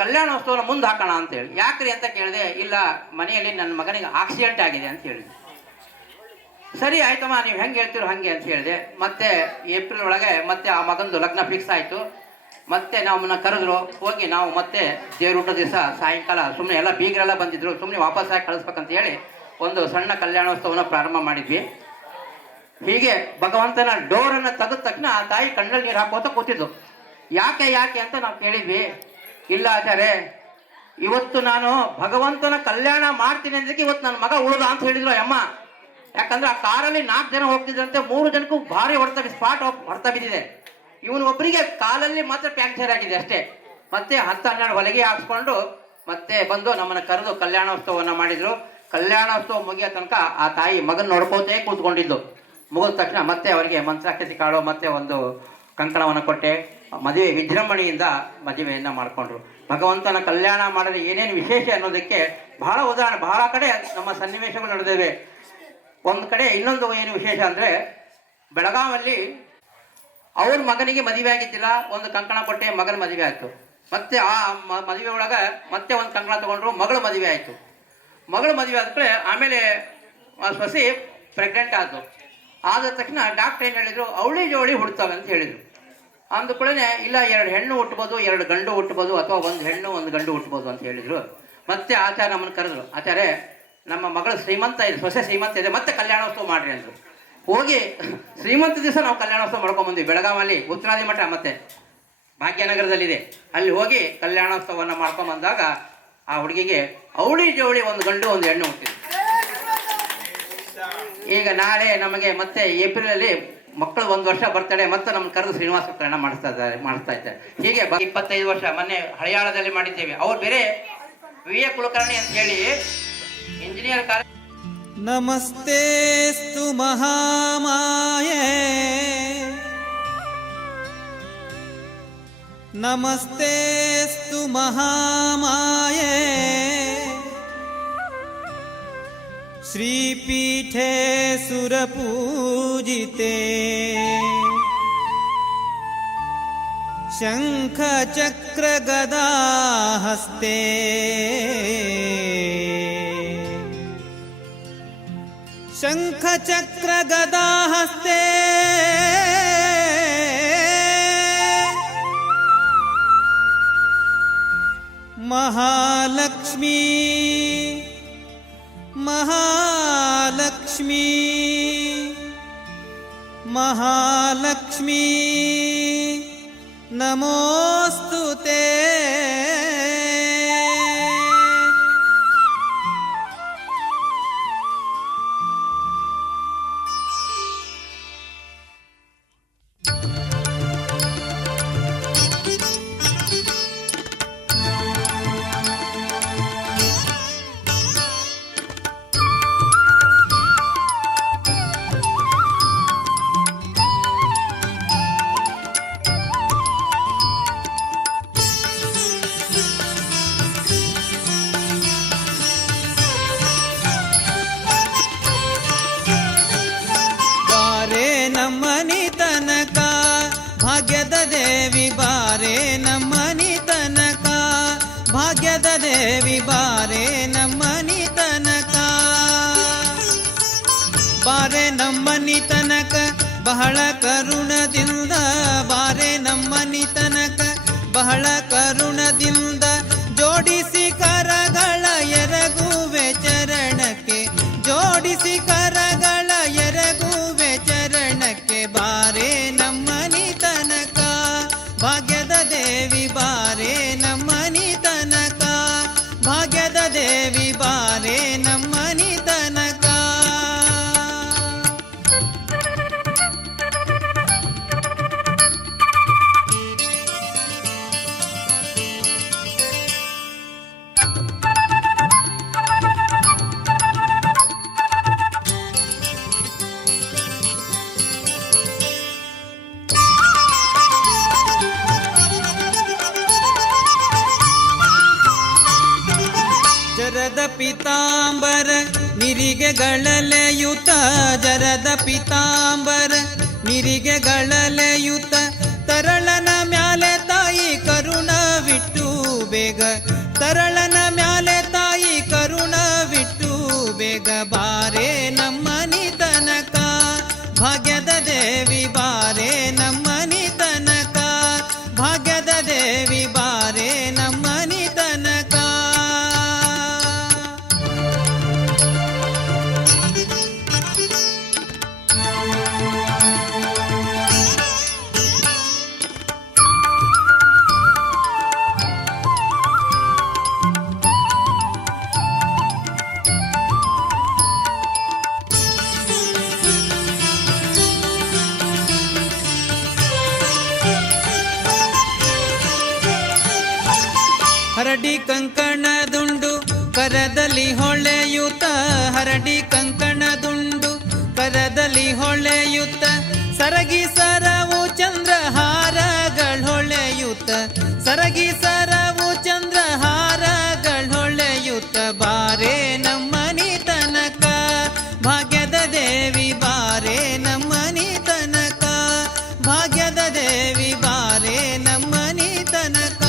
ಕಲ್ಯಾಣೋತ್ಸವನ ಮುಂದೆ ಹಾಕೋಣ ಅಂತ ಹೇಳಿ. ಯಾಕ್ರಿ ಅಂತ ಕೇಳಿದೆ. ಇಲ್ಲ ಮನೆಯಲ್ಲಿ ನನ್ನ ಮಗನಿಗೆ ಆಕ್ಸಿಡೆಂಟ್ ಆಗಿದೆ ಅಂತ ಹೇಳಿದೆ. ಸರಿ ಆಯ್ತಮ್ಮ ನೀವು ಹೆಂಗೆ ಹೇಳ್ತೀರೋ ಹಾಗೆ ಅಂತ ಹೇಳಿದೆ. ಮತ್ತೆ ಏಪ್ರಿಲ್ ಒಳಗೆ ಮತ್ತೆ ಆ ಮಗಂದು ಲಗ್ನ ಫಿಕ್ಸ್ ಆಯಿತು. ಮತ್ತೆ ನಮ್ಮನ್ನ ಕರೆದ್ರು. ಹೋಗಿ ನಾವು ಮತ್ತೆ ದೇವ್ರೂಟ ದಿವಸ ಸಾಯಂಕಾಲ ಸುಮ್ಮನೆ ಎಲ್ಲ ಬೀಗರೆಲ್ಲ ಬಂದಿದ್ರು, ಸುಮ್ಮನೆ ವಾಪಸ್ ಆಗಿ ಕಳಿಸ್ಬೇಕಂತ ಹೇಳಿ ಒಂದು ಸಣ್ಣ ಕಲ್ಯಾಣೋತ್ಸವನ ಪ್ರಾರಂಭ ಮಾಡಿದ್ವಿ. ಹೀಗೆ ಭಗವಂತನ ಡೋರನ್ನು ತೆಗೆದ ತಕ್ಷಣ ಆ ತಾಯಿ ಕಣ್ಣಲ್ಲಿ ನೀರು ಹಾಕೋತ ಕೂತಿದ್ದು. ಯಾಕೆ ಯಾಕೆ ಅಂತ ನಾವು ಕೇಳಿದ್ವಿ. ಇಲ್ಲ ಆಚಾರ್ಯ ಇವತ್ತು ನಾನು ಭಗವಂತನ ಕಲ್ಯಾಣ ಮಾಡ್ತೀನಿ ಅಂದ್ರೆ ಇವತ್ತು ನನ್ನ ಮಗ ಉಳಿದ ಅಂತ ಹೇಳಿದ್ರು ಅಮ್ಮ. ಯಾಕಂದ್ರೆ ಆ ಕಾರಲ್ಲಿ 4 ಜನ ಹೋಗ್ತಿದ್ರಂತೆ, 3 ಜನಕ್ಕೂ ಭಾರಿ ಹೊಡ್ತಾ ಬಿದ್ದಿದೆ. ಇವನು ಒಬ್ಬರಿಗೆ ಕಾಲಲ್ಲಿ ಮಾತ್ರ ಫ್ರಾಕ್ಚರ್ ಆಗಿದೆ ಅಷ್ಟೇ. ಮತ್ತೆ 10-12 ಹೊಲಿಗೆ ಹಾಕ್ಸ್ಕೊಂಡು ಮತ್ತೆ ಬಂದು ನಮ್ಮನ್ನ ಕರೆದು ಕಲ್ಯಾಣೋತ್ಸವವನ್ನು ಮಾಡಿದ್ರು. ಕಲ್ಯಾಣೋತ್ಸವ ಮುಗಿಯೋ ತನಕ ಆ ತಾಯಿ ಮಗನ ನೋಡ್ಕೋತೇ ಕೂತ್ಕೊಂಡಿದ್ದು. ಮುಗಿದ ತಕ್ಷಣ ಮತ್ತೆ ಅವರಿಗೆ ಮಂತ್ರಾಕ್ಷತೆ ಕಾಳು ಮತ್ತೆ ಒಂದು ಕಂಕಣವನ್ನು ಕೊಟ್ಟೆ, ಮದುವೆ ವಿಜೃಂಭಣೆಯಿಂದ ಮದುವೆಯನ್ನು ಮಾಡಿಕೊಂಡ್ರು. ಭಗವಂತನ ಕಲ್ಯಾಣ ಮಾಡಲು ಏನೇನು ವಿಶೇಷ ಅನ್ನೋದಕ್ಕೆ ಬಹಳ ಉದಾಹರಣೆ, ಬಹಳ ಕಡೆ ನಮ್ಮ ಸನ್ನಿವೇಶಗಳು ನಡೆದಿವೆ. ಒಂದು ಕಡೆ ಇನ್ನೊಂದು ಏನು ವಿಶೇಷ ಅಂದರೆ, ಬೆಳಗಾವಲ್ಲಿ ಅವ್ರ ಮಗನಿಗೆ ಮದುವೆ ಆಗಿದ್ದಿಲ್ಲ, ಒಂದು ಕಂಕಣ ಕೊಟ್ಟೆ, ಮಗನ ಮದುವೆ ಆಯಿತು. ಮತ್ತೆ ಆ ಮದುವೆ ಒಳಗೆ ಮತ್ತೆ ಒಂದು ಕಂಕಣ ತಗೊಂಡ್ರು, ಮಗಳು ಮದುವೆ ಆಯಿತು. ಮಗಳು ಮದುವೆ ಆದಮೇಲೆ ಆಮೇಲೆ ಸೊಸೆ ಪ್ರೆಗ್ನೆಂಟ್ ಆಯಿತು. ಆದ ತಕ್ಷಣ ಡಾಕ್ಟರ್ ಏನು ಹೇಳಿದರು, ಅವಳಿ ಜೋಳಿ ಹುಡ್ತವೆ ಅಂತ ಹೇಳಿದರು. ಅಂದ್ಕೊಳ್ಳೆ ಇಲ್ಲ 2 ಹೆಣ್ಣು ಹುಟ್ಬೋದು, 2 ಗಂಡು ಹುಟ್ಬೋದು, ಅಥವಾ 1 ಹೆಣ್ಣು 1 ಗಂಡು ಹುಟ್ಬೋದು ಅಂತ ಹೇಳಿದರು. ಮತ್ತೆ ಆಚಾರ್ಯ ನಮ್ಮನ್ನು ಕರೆದ್ರು, ಆಚಾರ್ಯ ನಮ್ಮ ಮಗಳು ಶ್ರೀಮಂತ ಇದೆ, ಸೊಸೆ ಶ್ರೀಮಂತ ಇದೆ, ಮತ್ತೆ ಕಲ್ಯಾಣೋತ್ಸವ ಮಾಡಿರಿ ಅಂದರು. ಹೋಗಿ ಶ್ರೀಮಂತ ದಿವಸ ನಾವು ಕಲ್ಯಾಣೋತ್ಸವ ಮಾಡ್ಕೊಂಡ್ಬಂದ್ವಿ. ಬೆಳಗಾವಲ್ಲಿ ಉತ್ತರಾದಿ ಮಠ ಮತ್ತೆ ಭಾಗ್ಯನಗರದಲ್ಲಿದೆ, ಅಲ್ಲಿ ಹೋಗಿ ಕಲ್ಯಾಣೋತ್ಸವವನ್ನು ಮಾಡ್ಕೊಂಬಂದಾಗ ಆ ಹುಡುಗಿಗೆ ಅವಳಿ ಜವಳಿ 1 ಗಂಡು 1 ಹೆಣ್ಣು ಹುಟ್ಟಿದೆ. ಈಗ ನಾಳೆ ನಮಗೆ ಮತ್ತೆ ಏಪ್ರಿಲಲ್ಲಿ ಮಕ್ಕಳು 1 ವರ್ಷ ಬರ್ತಡೆ, ಮತ್ತೆ ನಮ್ಮ ಕರೆದು ಶ್ರೀನಿವಾಸ ಕಲ್ಯಾಣ ಮಾಡಿಸ್ತಾ ಇದ್ದಾರೆ. ಹೀಗೆ 25 ವರ್ಷ ಮೊನ್ನೆ ಹಳಿಯಾಳದಲ್ಲಿ ಮಾಡಿದ್ದೇವೆ. ಅವ್ರು ಬೇರೆ ವಿ.ಎ. ಕುಲಕರ್ಣಿ ಅಂತ ಹೇಳಿ ಇಂಜಿನಿಯರ್ ಕಾರ್ಯ. ನಮಸ್ತೆಸ್ತು ಮಹಾಮಾಯೇ ನಮಸ್ತೆಸ್ತು ಮಹಾಮಾಯೇ ಶ್ರೀಪೀಠೆ ಸುರಪೂಜಿತೆ ಶಂಖ ಚಕ್ರ ಗದಾ ಹಸ್ತೆ ಶಂಖ ಚಕ್ರ ಗದಾ ಹಸ್ತೆ ಮಹಾಲಕ್ಷ್ಮೀ ಮಹಾಲಕ್ಷ್ಮೀ ಮಹಾಲಕ್ಷ್ಮೀ ನಮೋಸ್ತುತೇ. ನಮ್ಮನಿ ತನಕ ಭಾಗ್ಯದ ದೇವಿ ಬಾರೆ ನಮ್ಮನಿ ತನಕ ಭಾಗ್ಯದ ದೇವಿ ಬಾರೆ ನಮ್ಮನಿ ತನಕ ಬಾರೆ ನಮ್ಮನಿ ತನಕ ಬಹಳ ಕರುಣದಿಂದ ಬಾರೆ ನಮ್ಮನಿ ತನಕ ಬಹಳ ಕರುಣದಿಂದ ಜೋಡಿಸಿ ಕರಗಳ ಎರಗುವೆ ಚರಣಕ್ಕೆ ಜೋಡಿಸಿ ಕರಗಳ ಎರಗುವೆ ಚರಣಕ್ಕೆ ಬಾರೆ ನಮ್ಮನಿ ತನಕ ಭಾಗ್ಯದ ದೇವಿ ಬಾರೆ ನಮ್ಮನಿ ತನಕ ಭಾಗ್ಯದ ದೇವಿ ಬಾರೆ ನಮ್ಮನಿ ತನಕ. ಜರದ ಪೀತಾಂಬರ ನಿರಿಗೆಗಳಲೆಯುತ ಜರದ ಪೀತಾಂಬರ ನಿರಿಗೆಗಳಲೆಯುತ ತರಳನ ಮ್ಯಾಲೆ ತಾಯಿ ಕರುಣವಿಟ್ಟು ಬೇಗ ತರಳನ ಮ್ಯಾಲೆ ತಾಯಿ ಕರುಣವಿಟ್ಟು ಬೇಗ ಬಾರೆ ನಮ್ಮನಿ ತನಕ ಭಾಗ್ಯದ ದೇವಿ ಬಾರೆ ನಮ್ಮನಿ ತನಕ ಭಾಗ್ಯದ ದೇವಿ ಬಾರೆ ನಮ್ಮನಿ ತನಕ. ಹರಡಿ ಕಂಕಣದುಂಡು ಕರದಲ್ಲಿ ಹೊಳೆಯುತ್ತ ಹರಡಿ ಕಂಕಣದುಂಡು ಕರದಲ್ಲಿ ಹೊಳೆಯುತ್ತ ಸರಗಿ ಸರವು ಚಂದ್ರಹಾರಗಳೊಳೆಯುತ್ತ ಸರಗಿ ಸರವು ಚಂದ್ರಹಾರಗಳೊಳೆಯುತ್ತ ಬಾರೆ ನಮ್ಮನಿ ತನಕ ಭಾಗ್ಯದ ದೇವಿ ಬಾರೆ ನಮ್ಮನಿ ತನಕ ಭಾಗ್ಯದ ದೇವಿ ಬಾರೆ ನಮ್ಮನಿ ತನಕ.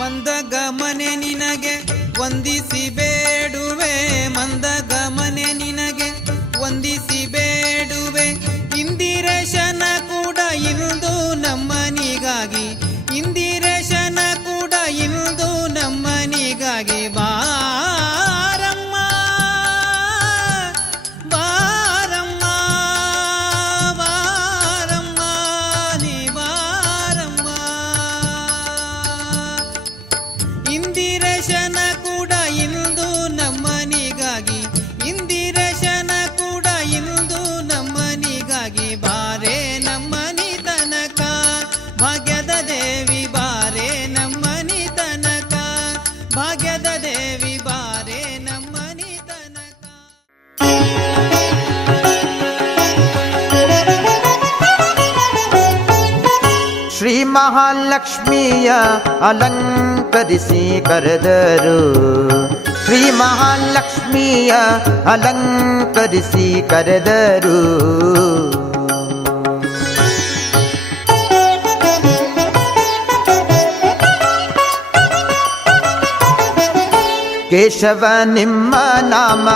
ಮಂದಗಮನೆ ನಿನಗೆ ವಂದಿಸಿ ಬೇಡುವೆ ಮಂದಗಮನೆ ನಿನಗೆ ವಂದಿಸಿ ಬೇಡುವೆ ಇಂದಿರೇಶನ ಕೂಡ ಇಂದು ನಮ್ಮನಿಗಾಗಿ ಇಂದಿರೇಶನ ಕೂಡ ಇಂದು ನಮ್ಮನಿಗಾಗಿ ಬಾರಮ್ಮ ಬಾರಮ್ಮ ಬಾರಮ್ಮ ನೀ ಬಾರಮ್ಮ ಇಂದಿರೇಶನ ಕೂಡ ಇಂದು ನಮ್ಮನಿಗಾಗಿ ಇಂದಿರೇಶನ ಕೂಡ ಇಂದು ನಮ್ಮನಿಗಾಗಿ ಬಾರೆ ನಮ್ಮನಿ ತನಕ ಭಾಗ್ಯದ ದೇವಿ ಬಾರೆ ನಮ್ಮನಿ ತನಕ ಭಾಗ್ಯದ ದೇವಿ ಬಾರೆ ನಮ್ಮನಿ ತನಕ. ಶ್ರೀ ಮಹಾಲಕ್ಷ್ಮಿಯ ಅಲಂಕರಿಸಿ ಕರೆದರು ಶ್ರೀ ಮಹಾಲಕ್ಷ್ಮಿಯ ಅಲಂಕರಿಸಿ ಕರೆದರು ಕೇಶವ ನಿಮ್ಮ ನಾಮ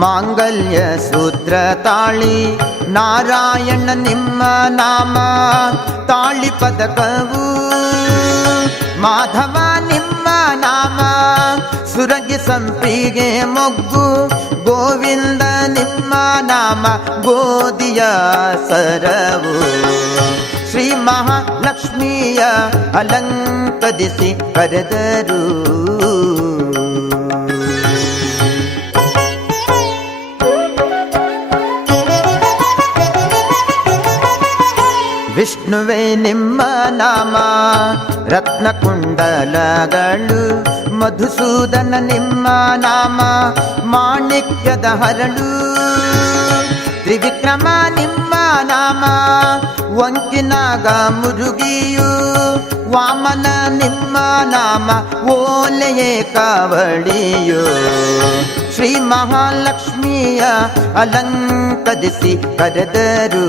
ಮಾಂಗಲ್ಯ ಸೂತ್ರ ತಾಳಿ ನಾರಾಯಣ ನಿಮ್ಮ ನಾಮ ತಾಳಿ ಪದಕವು ಮಾಧವ ನಿಮ್ಮ ನಾಮ ಸುರಗಿ ಸಂಪಿಗೆ ಮೊಗ್ಗು ಗೋವಿಂದ ನಿಮ್ಮ ನಾಮ ಗೋದಿಯ ಸರವು ಶ್ರೀ ಮಹಾಲಕ್ಷ್ಮಿಯ ಅಲಂಕರಿಸಿ ಕರೆದರು ವಿಷ್ಣುವೇ ನಿಮ್ಮ ನಾಮ ರತ್ನಕುಂಡಲಗಳು ಮಧುಸೂದನ ನಿಮ್ಮ ನಾಮ ಮಾಣಿಕ್ಯದ ಹರಳು ತ್ರಿವಿಕ್ರಮ ನಿಮ್ಮ ನಾಮ ವಂಕಿನಾಗ ಮುರುಗಿಯು ವಾಮನ ನಿಮ್ಮ ನಾಮ ಓಲೆಯೇ ಕಾವಳಿಯು ಶ್ರೀ ಮಹಾಲಕ್ಷ್ಮಿಯ ಅಲಂಕರಿಸಿ ಕರೆದರು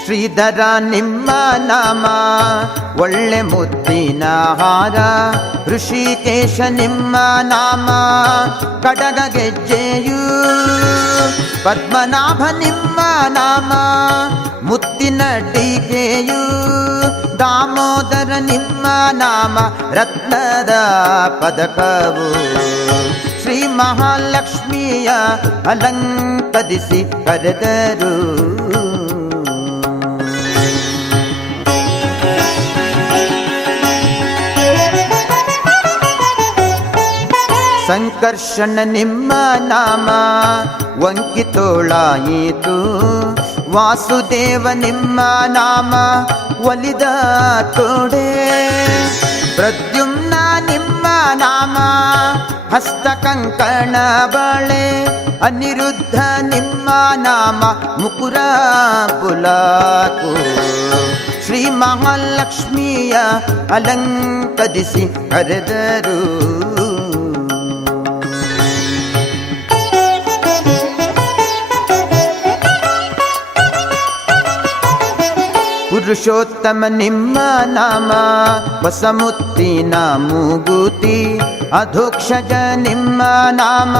ಶ್ರೀಧರ ನಿಮ್ಮ ನಾಮ ಒಳ್ಳೆ ಮುದ್ದಿನ ಹಾರ ಋಷಿಕೇಶ ನಿಮ್ಮ ನಾಮ ಕಡಗ ಗೆಜ್ಜೆಯು ಪದ್ಮನಾಭ ನಿಮ್ಮ ನಾಮ ಮುತ್ತಿನ ಟೀಕೆಯು ದಾಮೋದರ ನಿಮ್ಮ ನಾಮ ರತ್ನದ ಪದಕವು ಶ್ರೀ ಮಹಾಲಕ್ಷ್ಮಿಯ ಅಲಂಕರಿಸಿ ಕರೆದರು ಸಂಕರ್ಷಣ ನಿಮ್ಮ ನಾಮ ವಂಕಿತೋಳಾಯಿತು ವಾಸುದೇವ ನಿಮ್ಮ ನಾಮ ಒಲಿದ ತೋಡೆ ಪ್ರದ್ಯುಮ್ನ ನಿಮ್ಮ ನಾಮ ಹಸ್ತ ಕಂಕಣ ಬಳೆ ಅನಿರುದ್ಧ ನಿಮ್ಮ ನಾಮ ಮುಕುರ ಪುಲಾಕು ಶ್ರೀ ಮಹಾಲಕ್ಷ್ಮಿಯ ಅಲಂಕರಿಸಿ ಕರೆದರು ಪುರುಷೋತ್ತಮ ನಿಮ್ಮ ನಾಮ ಹೊಸಮುತ್ತಿನ ಮೂಗುತಿ ಅಧೋಕ್ಷಜ ನಿಮ್ಮ ನಾಮ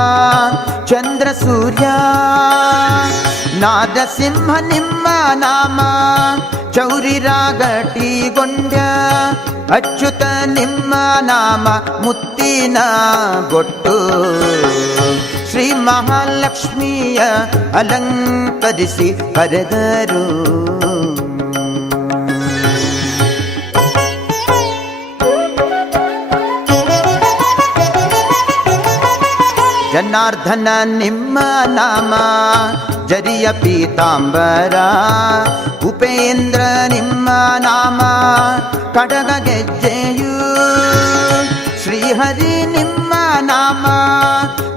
ಚಂದ್ರ ಸೂರ್ಯ ನಾದಸಿಂಹ ನಿಮ್ಮ ನಾಮ ಚೌರಿ ರಾಗಟಿಗೊಂಡ್ಯ ಅಚ್ಯುತ ನಿಮ್ಮ ನಾಮ ಮುತ್ತಿನ ಗೊಟ್ಟು ಶ್ರೀ ಮಹಾಲಕ್ಷ್ಮಿಯ ಅಲಂಕರಿಸಿ ಕರೆದರು ಜನಾರ್ದನ ನಿಮ್ಮ ನಾಮ ಜರಿಯ ಪೀತಾಂಬರ ಉಪೇಂದ್ರ ನಿಮ್ಮ ನಾಮ ಕಡಗ ಗೆಜ್ಜೆಯು ಶ್ರೀಹರಿ ನಿಮ್ಮ ನಾಮ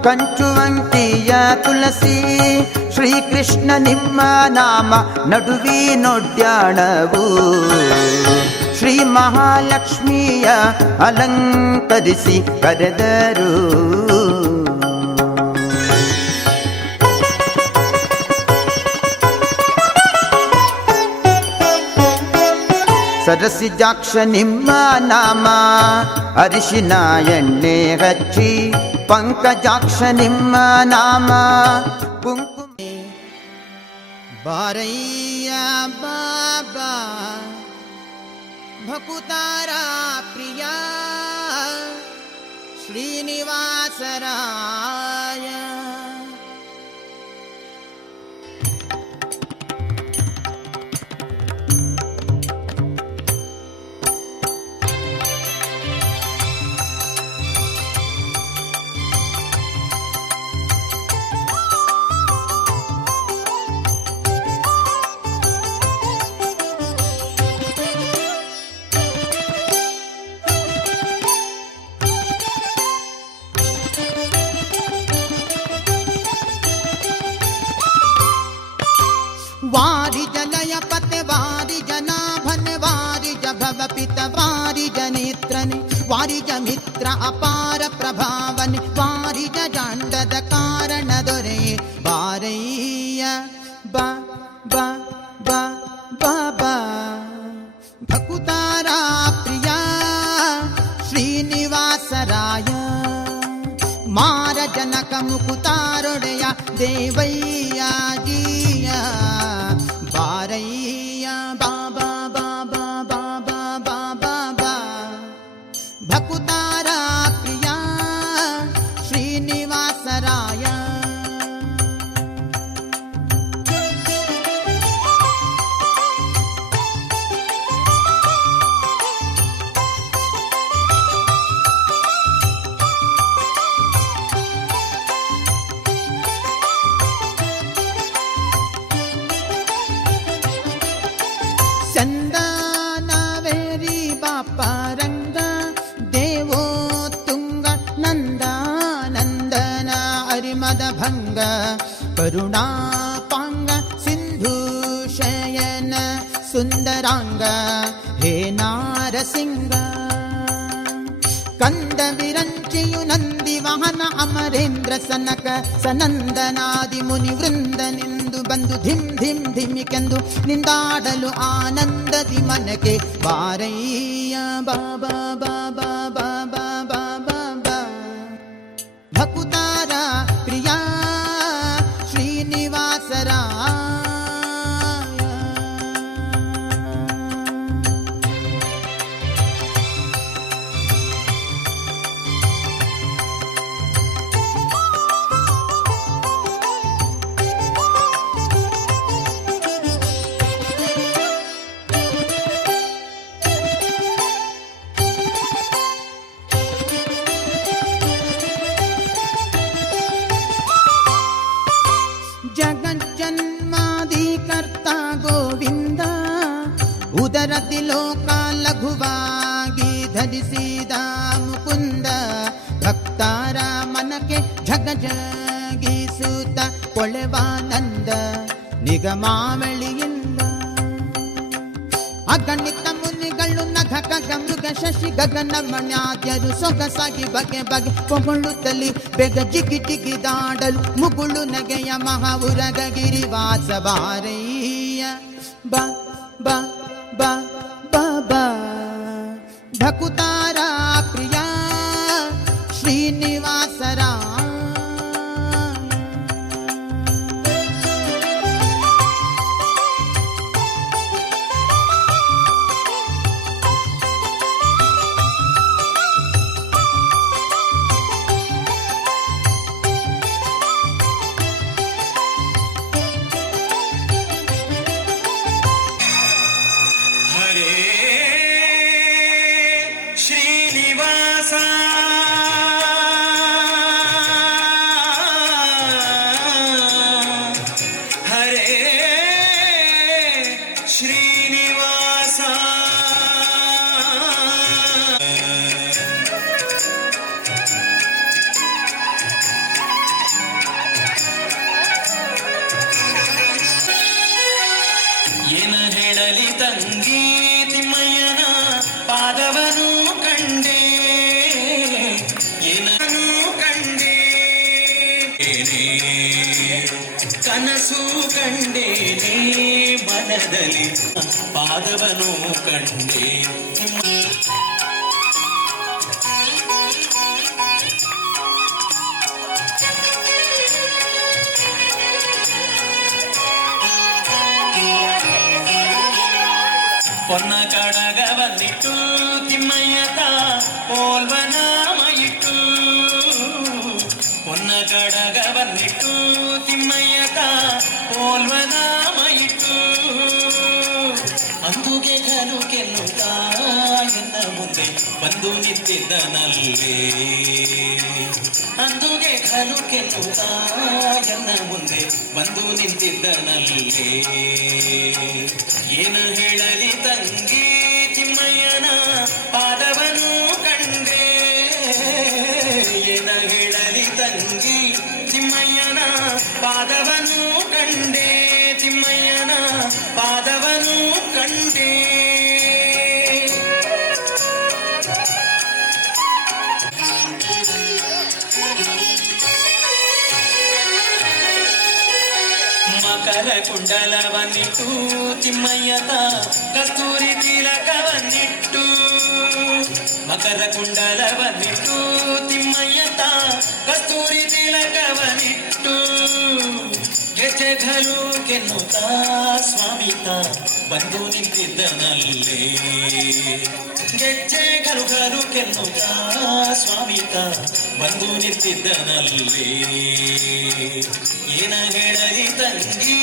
ಕಂಚುವಂತಿಯ ತುಳಸಿ ಶ್ರೀಕೃಷ್ಣ ನಿಮ್ಮ ನಾಮ ನಡುವಿನೊಡ್ಯಾಣವು ಶ್ರೀ ಮಹಾಲಕ್ಷ್ಮಿಯ ಅಲಂಕರಿಸಿ ಕರೆದರು ಸರಸಿಜಾಕ್ಷ ನಿಮ್ಮ ನಾಮ ಅರಿಶಿನ ಎಣ್ಣೆ ಹಚ್ಚಿ ಪಂಕಜಾಕ್ಷ ನಿಮ್ಮ ನಾಮ ಕುಂಕುಮ ಬಾರಯ್ಯ ಬಾಬಾ ಭಕುತಾರ ಪ್ರಿಯ ಶ್ರೀನಿವಾಸರಾಯ ವಾರಿ ಜನಯ ಪತೆ ವಾರಿ ಜನಾಭನ ವಾರಿ ಜಭವ ಪಿತ ವಾರಿ ಜನೇತ್ರನೆ ವಾರಿ ಜ ಮಿತ್ರ ಅಪಾರ ಪ್ರಭಾವನೆ ವಾರಿ ಜಾಂಡದ ಕಾರಣ ದೊರೆ ಬಾರಯ್ಯ ಬಾ ಬಾ ಬಾ ಬಾಬಾ ಭಕುತಾರ ಪ್ರಿಯ ಶ್ರೀನಿವಾಸರಾಯ ಮಾರ ಜನಕ ಮುಕುತಾರೊಡೆಯ ದೇವಯ್ಯ ಜಿಯ ಬಾರಯ್ಯ ಬಾಬಾ ಬಾಬಾ ಬಾಬಾ ಬಾಬಾ ಬಾ ಭಕುತಾರ ಪ್ರಿಯ ಶ್ರೀನಿವಾಸರಾಯ ಚಂದನವೇರಿ ಬಾಪರಂಗ ದೇವೋ ತುಂಗ ನಂದ ನಂದನ ಅರಿಮದ ಭಂಗ ಕರುಣಾಪಾಂಗ ಸಿಂಧು ಶಯನ ಸುಂದರಾಂಗ ಹೇ ನಾರಸಿಂಗ ಕಂದ ವಿರಂಚಿಯು ನಂದಿ ವಾಹನ ಅಮರೇಂದ್ರ ಸನಕ ಸನಂದನಾದಿ ಮುನಿ ವೃಂದನೆಂದು ಬಂದು ಧಿಂ ಧಿಂ ಧಿಮಿಕೆಂದು ನಿಂದಾಡಲು ಆನಂದದಿ ಮನಕ್ಕೆ ಬಾರಯ್ಯ ಬಾಬಾ ಬಾಬಾ ಬಾಬಾ ಬಾಬಾ ಬಾ ಭಕುತಾರ ಪ್ರಿಯ ಶ್ರೀನಿವಾಸರಾಯ ಜಗಜ್ಜನ್ಮಾದಿಕರ್ತ ಗೋವಿಂದ ಉದರದಿ ಲೋಕ ಲಘುವಾಗಿ ಧರಿಸಿದ ಮುಕುಂದ ಭಕ್ತರ ಮನಕ್ಕೆ ಝಗಜಗಿಸುತ್ತ ಕೊಳೆವಾನಂದ ನಿಗಮಾವಳಿಯಿಂದ ಅಗಣಿತ ಮುನಿಗಳು ನಖ ಖಗ ಮೃಗ ಶಶಿ ಗಗನ ಮಣ್ಯಾದ್ಯರು ಸೊಗಸಾಗಿ ಬಗೆ ಬಗೆ ಪೊಗಳುತ್ತಲಿ ಬೇಗ ಜಿಗಿ ಜಿಗಿದಾಡಲು ಮುಗುಳು ನಗೆಯ ಮಹಾವುರಗ ಗಿರಿವಾಸ ಬಾರಯ್ಯ ಬಾ ಬಾ ಬಾ ಬಾ ಬಾ ಭಕುತಾರ ಪ್ರಿಯ ಏನ ಹೇಳಲಿ ತಂಗಿ ತಿಮ್ಮಯ್ಯನ ಪಾದವನು ಕಂಡೆ ಏನನು ಕಂಡೆ ಕನಸು ಕಂಡೇನೆ ಮನದಲ್ಲಿ ಪಾದವನು ಕಂಡೆ ಪೊನ್ನ ಕಡಗವನ್ನಿಟ್ಟು ತಿಮ್ಮಯ್ಯತ ಪೋಲ್ವನಾಮ ಇಟ್ಟು ಪೊನ್ನ ಕಡಗವನ್ನಿಟ್ಟು ತಿಮ್ಮಯ್ಯತ ಪೋಲ್ವನಾಮ ಇಟ್ಟು ಅಂದುಗೆ ಕಲು ಕೆನ್ನುತ್ತ ಎನ್ನ ಮುಂದೆ ಬಂದು ನಿಂತಿದ್ದನಲ್ಲೇ ಅಂದುಗೆ ಕಲು ಕೆನ್ನುತ್ತ ಎನ್ನ ಮುಂದೆ ಬಂದು ನಿಂತಿದ್ದನಲ್ಲೇ ಏನ ಹೇಳಲಿ ತಂಗಿ ತಿಮ್ಮಯ್ಯನ ಪಾದವನು ಕಂಡೆ ಏನ ಹೇಳಲಿ ತಂಗಿ ತಿಮ್ಮಯ್ಯನ ಪಾದವನು ಕಂಡೆ ತಿಮ್ಮಯ್ಯನ ಪಾದವನು ಕಂಡೆ ಮಕರ ಕುಂಡಲವನ್ನಿಟ್ಟು ತಿಮ್ಮಯ್ಯತ ಕಸ್ತೂರಿ ತಿಲಕವನ್ನಿಟ್ಟು ಮಕರ ಕುಂಡಲವನ್ನಿಟ್ಟು ತಿಮ್ಮಯ್ಯತ ಕಸ್ತೂರಿ ತಿಲಕವನ್ನಿಟ್ಟು ಗೆಜ್ಜೆಗಳು ಕೆನ್ನುತ್ತ ಸ್ವಾಮಿತ ಬಂದು ನಿಂತಿದ್ದನಲ್ಲೇ ಗೆಜ್ಜೆಗಳು ಕೆನ್ನುತ್ತ ಸ್ವಾಮಿತ ಬಂದು ನಿಂತಿದ್ದನಲ್ಲೇ ಏನ ಹೇಳಲಿ ತಂಗಿ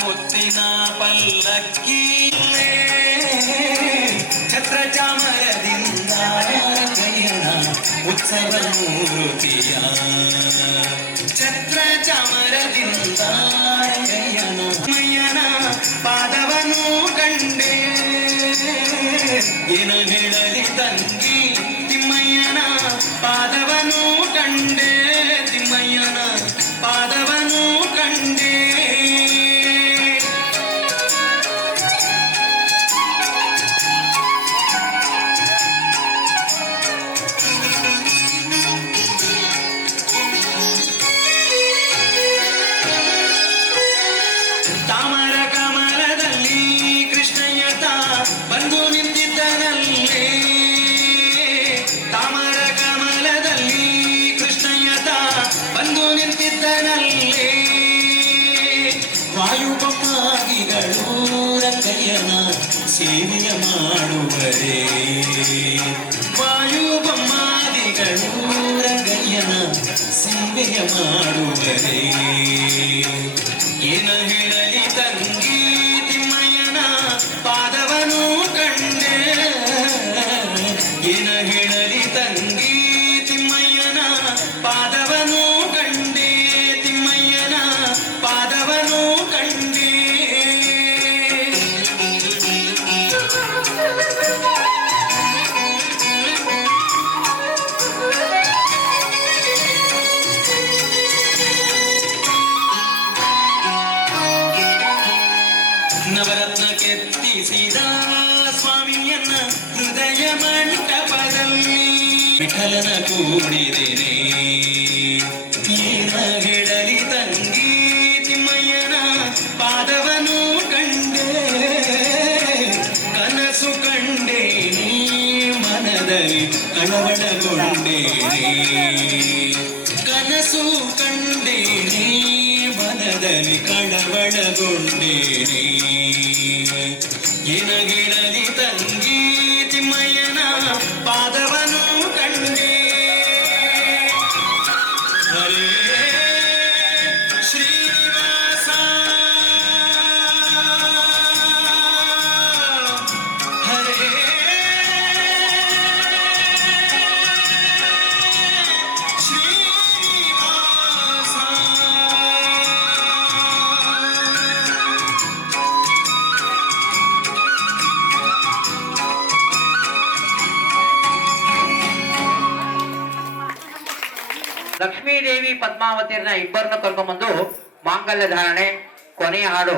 ಮುತ್ತಿನ ಪಲ್ಲಕ್ಕಿ ಛತ್ರ ಚಾಮರದಿಂದ ಕೈಯಣ ಉತ್ಸವ ಮೂರ್ತಿಯ ಛತ್ರ ಚಾಮರದಿಂದ ಕೈಯಣ ಮಯ್ಯನ ಪಾದವನು ಕಂಡೆ ಏನ ಹೇಳಲಿ ತಂಗಿ ತಿಮ್ಮಯ್ಯನ ಪಾದವನು ಕಂಡೆ ತಿಮ್ಮಯ್ಯನ ಪಾದವನು ಕಂಡೆ ತಾಮರ ಕಮಲದಲ್ಲಿ ಕೃಷ್ಣಯ್ಯತ ಬಂದು ನಿಂತಿದ್ದನಲ್ಲೇ ತಾಮರ ಕಮಲದಲ್ಲಿ ಕೃಷ್ಣಯ್ಯತ ಬಂದು ನಿಂತಿದ್ದನಲ್ಲೇ ವಾಯುಬೊಮ್ಮಾದಿಗಳು ರಂಗಯ್ಯನ ಸೇವೆಯ ಮಾಡುವರೇ ವಾಯುಬೊಮ್ಮಾದಿಗಳು ರಂಗಯ್ಯನ ಸೇವೆಯ ಮಾಡುವರೇ ಏನ ಹೇಳಲಿ ತಂಗಿ ತಿಮ್ಮಯ್ಯನ ಪಾದವನು ಕಂಡೆ ಏನ ಹೇಳಲಿ ತಂಗಿ ತಿಮ್ಮಯ್ಯನ ಪಾದವನು ಕಂಡೆ ತಿಮ್ಮಯ್ಯನ ಪಾದವನು ಕಂಡೆ ನವರತ್ನ ಕೆತ್ತಿಸಿದ ಸ್ವಾಮಿಯನ್ನ ಹೃದಯ ಮಂಟಪದಲ್ಲಿ ವಿಠಲನ ಕೂಡಿದೇನೆ ಏನ ಹೇಳಲಿ ತಂಗಿ ತಿಮ್ಮಯ್ಯನ ಪಾದವನು ಕಂಡೆ ಕನಸು ಕಂಡೇನೆ ಮನದಲ್ಲಿ ಕಳವಳಗೊಂಡೇನೆ ಕನಸು ಕಂಡೇನೆ ಮನದಲ್ಲಿ ಕಳವಳಗೊಂಡೇನೆ ಏನ ಹೇಳಲಿ ತಂಗಿ ತಿಮ್ಮಯ್ಯನ ಪಾದವನು ಕಂಡೆ ಹರೇ ಶ್ರೀನಿವಾಸ ಹರೇ ಶ್ರೀನಿವಾಸ ಲಕ್ಷ್ಮೀದೇವಿ ಪದ್ಮಾವತಿಯರನ್ನ ಇಬ್ಬರನ್ನ ಕರ್ಕೊಂಡ್ಬಂದು ಮಾಂಗಲ್ಯ ಧಾರಣೆ ಕೊನೆಯ ಹಾಡು.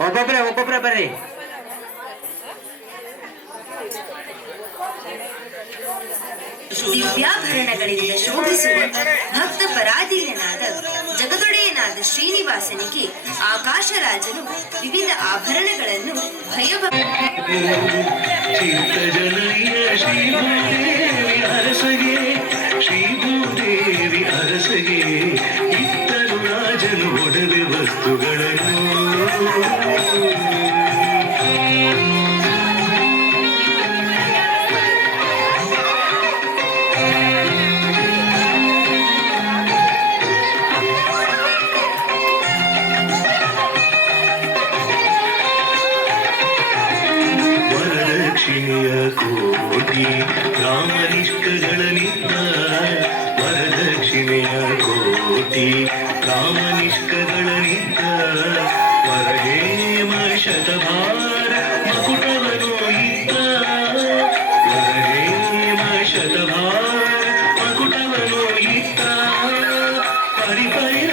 ಒಬ್ಬೊಬ್ಬರೇ ಬರ್ರಿ. ದಿವ್ಯಾಭರಣಗಳಿಂದ ಶೋಭಿಸುವ ಭಕ್ತ ಪರಾಧೀನನಾದ ಜಗದೊಡೆಯನಾದ ಶ್ರೀನಿವಾಸನಿಗೆ ಆಕಾಶರಾಜನು ವಿವಿಧ ಆಭರಣಗಳನ್ನು ಶ್ರೀಭೂದೇವಿ ಅರಸಗೆ ಇತ್ತರು ರಾಜನು ಒಡವೆ ವಸ್ತುಗಳನ್ನು ವರದಕ್ಷಿಣೆಯ ಕೋಟಿ ರಾಮನಿಷ್ಠಗಳನಿಂದ ವರದಕ್ಷಿಣೆಯ ಕೋಟಿ ರಾಮನಿಷ್ಠಗಳನಿಂದ ವರಹೇಮ ಶತಭಾರ ಮಕುಟವನು ಇದ್ದ ವರಹೇಮ ಶತಭಾರ ಮಕುಟವನು ಇದ್ದ ಪರಿಪರಿ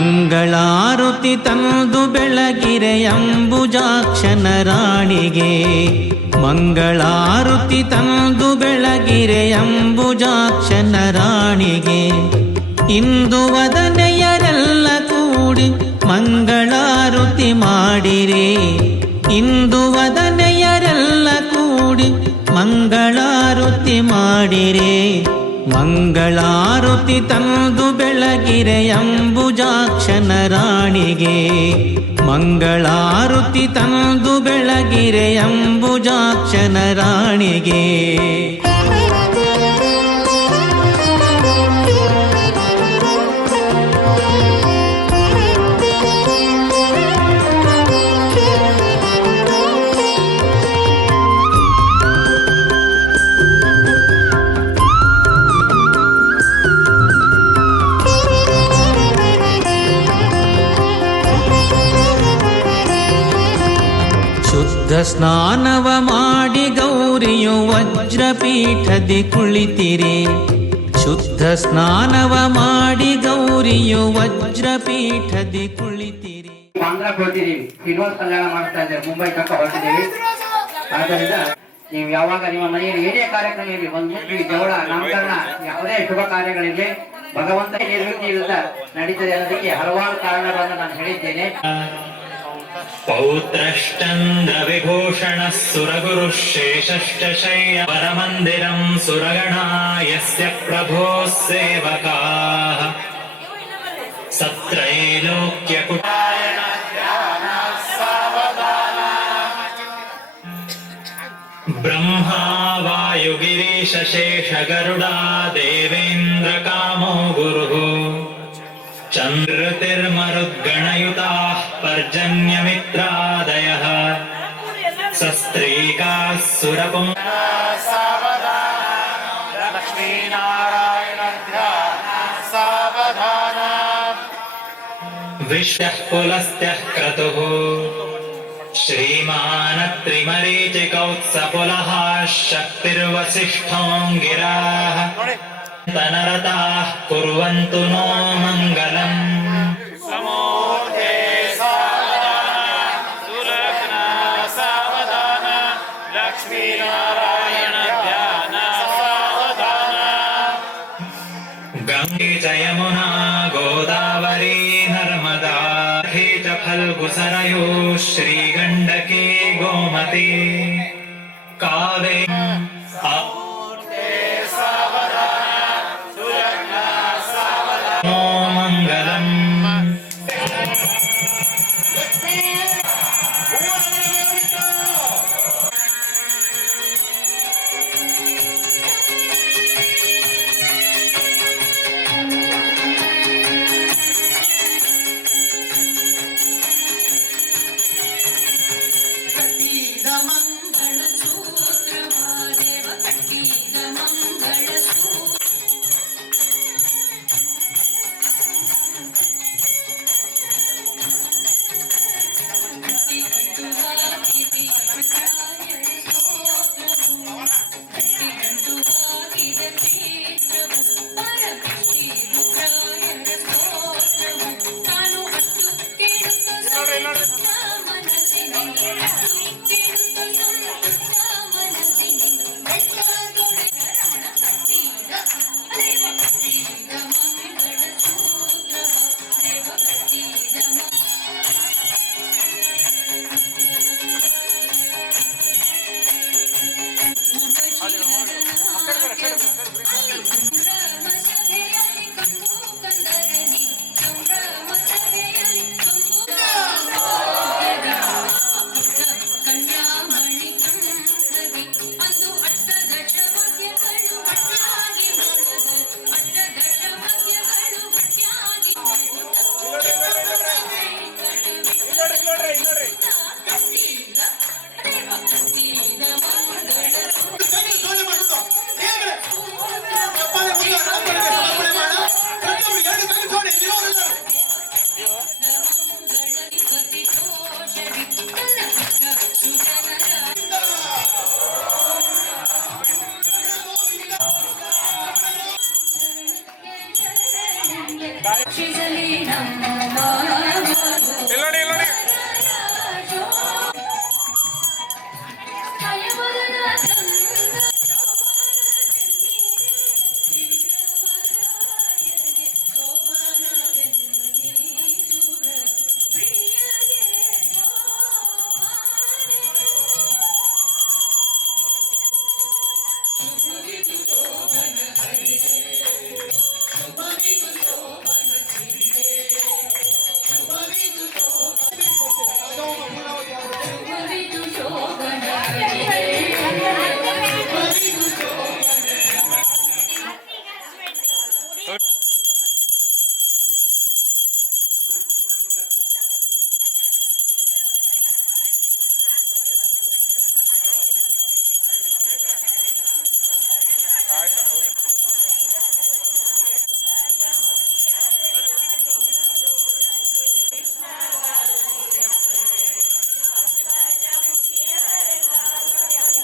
ಮಂಗಳಾರುತಿ ತಂದು ಬೆಳಗಿರೆ ಅಂಬುಜಾಕ್ಷನ ರಾಣಿಗೆ ಮಂಗಳಾರುತಿ ತಂದು ಬೆಳಗಿರೆ ಅಂಬುಜಾಕ್ಷನ ರಾಣಿಗೆ ಇಂದು ವದನೆಯರೆಲ್ಲ ಕೂಡಿ ಮಂಗಳಾರುತಿ ಮಾಡಿರೆ ಇಂದು ವದನೆಯರೆಲ್ಲ ಕೂಡಿ ಮಂಗಳಾರುತಿ ಮಾಡಿರೆ ಮಂಗಳಾರುತಿ ತಂದು ಬೆಳಗಿರೆ ಅಂಬುಜಾಕ್ಷನ ರಾಣಿಗೆ ಮಂಗಳಾರುತಿ ತಂದು ಬೆಳಗಿರೆ ಅಂಬುಜಾಕ್ಷನ ರಾಣಿಗೆ ಶುದ್ಧ ಸ್ನಾನವ ಮಾಡಿ ಗೌರಿಯು ವಜ್ರಪೀಠದಿ ಕುಳಿತಿರೆ ಶುದ್ಧ ಸ್ನಾನವ ಮಾಡಿ ಗೌರಿಯು ವಜ್ರಪೀಠದಿ ಕುಳಿತಿರೆ. ಆಂಧ್ರಕ್ಕೆ ಹೊರಟಿದ್ದೀವಿ, ಶ್ರೀನಿವಾಸ ಕಲ್ಯಾಣ ಮಾಡ್ತಾ ಇದ್ದೇವೆ, ಮುಂಬೈ ತನಕ ಹೊರಟಿದ್ದೀವಿ. ಆದ್ದರಿಂದ ನೀವು ಯಾವಾಗ ನಿಮ್ಮ ಮನೆಯಲ್ಲಿ ಏನೇ ಕಾರ್ಯಕ್ರಮ ಇರಲಿ, ಒಂದು ಮುಟ್ಟಿ ಜವಳ ನಾಮಕರಣ ಯಾವುದೇ ಶುಭ ಕಾರ್ಯಗಳಿರಲಿ, ಭಗವಂತ ನಿರ್ವಿಘ್ನದಿಂದ ನಡೀತದೆ ಅನ್ನೋದಕ್ಕೆ ಹಲವಾರು ಕಾರಣಗಳನ್ನು ನಾನು ಹೇಳಿದ್ದೇನೆ. पौत्रश्चन्द्रविभूषणः सुरगुरुः शेषश्च शय्य परमन्दिरं सुरगणा यस्य प्रभोः सेवकाः सत्रैलोक्यकुटायन ब्रह्मा वायुगिरीश शेषगरुडा देवेन्द्रकामो गुरुः चन्द्रतिर्मरुद्गणयुताः पर्जन्यमित्रादयः सस्त्रीकाः विश्वः पुलस्त्यः क्रतुः श्रीमानत्रिमरीचिकौत्सपुलः शक्तिर्वसिष्ठोऽङ्गिराः तनरताः कुर्वन्तु नो मङ्गलम् गङ्गे च यमुना गोदावरी नर्मदा हे च फल्गुसरयोः श्रीगण्डकी गोमती कावेरी नो मङ्गलम्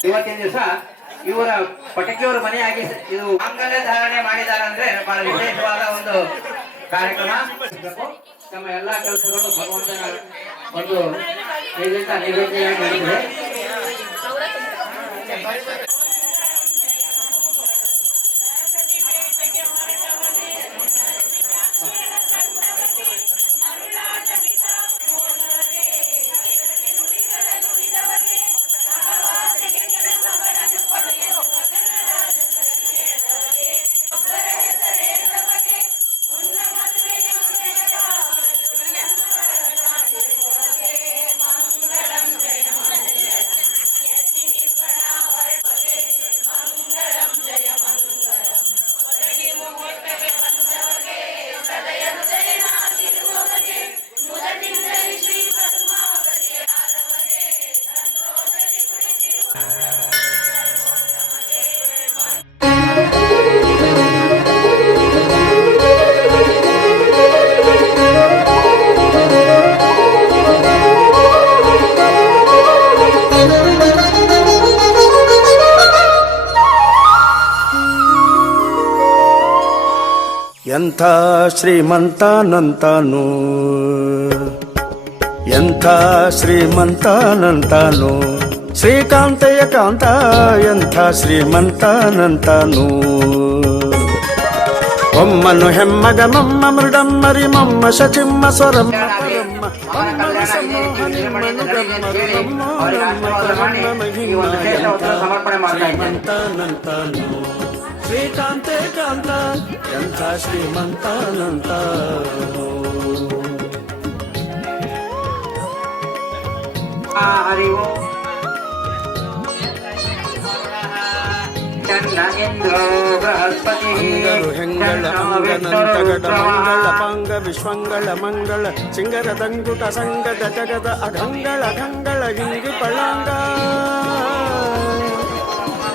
ಇವತ್ತಿನ ದಿವಸ ಇವರ ಪಟಕಿಯವರ ಮನೆಯಾಗಿ ಇದು ಮಾಂಗಲ್ಯ ಧಾರಣೆ ಮಾಡಿದ್ದಾರೆ ಅಂದ್ರೆ ಬಹಳ ವಿಶೇಷವಾದ ಒಂದು ಕಾರ್ಯಕ್ರಮ. ತಮ್ಮ ಎಲ್ಲಾ ಕೆಲಸಗಳು ಭಗವಂತನ ಒಂದು ನೈವೇದ್ಯವಾಗಿ ನಡೆದಿದೆ. ಎಂಥ ಶ್ರೀಮಂತನಂತಾನು ಎಂಥ ಶ್ರೀಮಂತನಂತಾನು ಶ್ರೀಕಾಂತೆಯ ಕಾಂತ ಎಂಥ ಶ್ರೀಮಂತನಂತಾನು ಒಮ್ಮನು ಹೆಮ್ಮಗ ಮಮ್ಮ ಮೃಡಮ್ಮರಿ ಮಮ್ಮ ಶಚಿಮ್ಮ ಸ್ವರಮ್ಮ ಶ್ರೀಮಂತನಂತಾನು ಶ್ರೀಕಾಂತೆ ಕಾಂತ ಎಂಥ ಶ್ರೀಮಂತನಂತಾನು ಹರಿ ಓಂ ಚನ್ನ ಇಂದ್ರೋ ಬೃಹಸ್ಪತಿ ಹೆಂಗಳ ಅಂಗನಂತಗಡ ಮಂಗಳ ಪಾಂಗ ವಿಶ್ವಂಗಳ ಮಂಗಳ ಸಿಂಗರ ದಂಗುಟ ಸಂಗದ ಜಗದ ಅಘಂಗಳ ಘಂಗಳ ಹಿಂಗಿ ಪಳಂಗ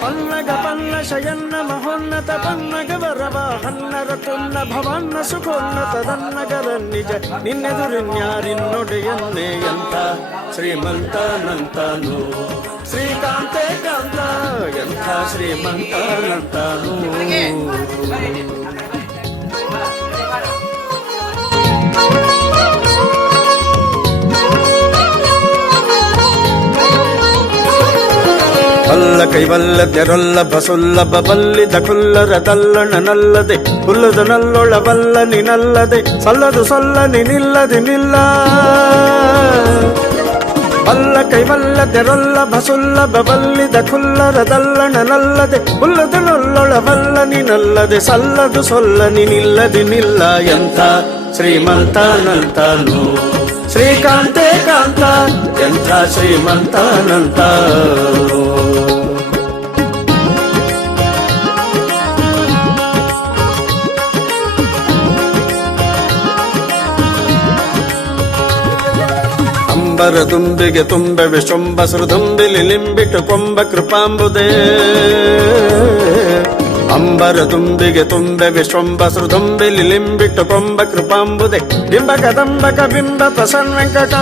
ಪನ್ನಗ ಪನ್ನ ಶಯನ್ನ ಮಹೋನ್ನತ ಪನ್ನಗ ವರವ ಹನ್ನರ ತುನ್ನ ಭವನ್ನ ಸುಖೋನ್ನತ ದನ್ನಗರ ನಿಜ ನಿನ್ನೆದುರಿನ್ಯಾರಿನ್ನೊಡೆಯನ್ನೇ ಎಂಥ ಶ್ರೀಮಂತನಂತಾನು ಶ್ರೀಕಾಂತೆ ಕಾಂತ ಎಂಥ ಶ್ರೀಮಂತನಂತಾನು ಬಲ್ಲ ಕೈವಲ್ಲದ್ಯರೊಲ್ಲ ಬಸುಲ್ಲಭ ಬಲ್ಲಿದ ಕುಲ್ಲರದಲ್ಲಣನಲ್ಲದೆ ಹುಲ್ಲದ ನಲ್ಲೊಳ ಬಲ್ಲ ನಿನಲ್ಲದೆ ಸಲ್ಲದು ಸಲ್ಲ ನಿನಿಲ್ಲದೆ ನಿಲ್ಲ ಬಲ್ಲ ಕೈವಲ್ಲದ್ಯರೊಲ್ಲ ಬಸುಲ್ಲಭ ಬಲ್ಲಿದ ಕುಲ್ಲರದಲ್ಲಣನಲ್ಲದೆ ಹುಲ್ಲದ ನಲ್ಲೊಳ ಬಲ್ಲ ನಿನಲ್ಲದೆ ಸಲ್ಲದು ಸೊಲ್ಲ ನಿನಿಲ್ಲದೆ ನಿಲ್ಲ ಎಂಥ ಶ್ರೀಮಂತನಂತಾನು ಶ್ರೀಕಾಂತೆ ಕಾಂತ ಎಂಥ ಶ್ರೀಮಂತನಂತಾನು ಅಂಬರ ದುಂಬಿಗೆ ತುಂಬೆ ವಿಶುಂಬ ಸೃದುಂಬಿಲಿ ಲಿಂಬಿಟ್ಟು ಕೊಂಬ ಕೃಪಾಂಬುದೇ ಅಂಬರ ದುಂಬಿಗೆ ತುಂಬೆ ವಿಶ್ವಂಬ ಸೃದುಂಬಿಲಿ ಲಿಂಬಿಟ್ಟು ಕೊಂಬ ಕೃಪಾಂಬುದೆ ಬಿಂಬ ಕದಂಬಕ ಬಿಂಬ ಪ್ರಸನ್ನ ವೆಂಕಟ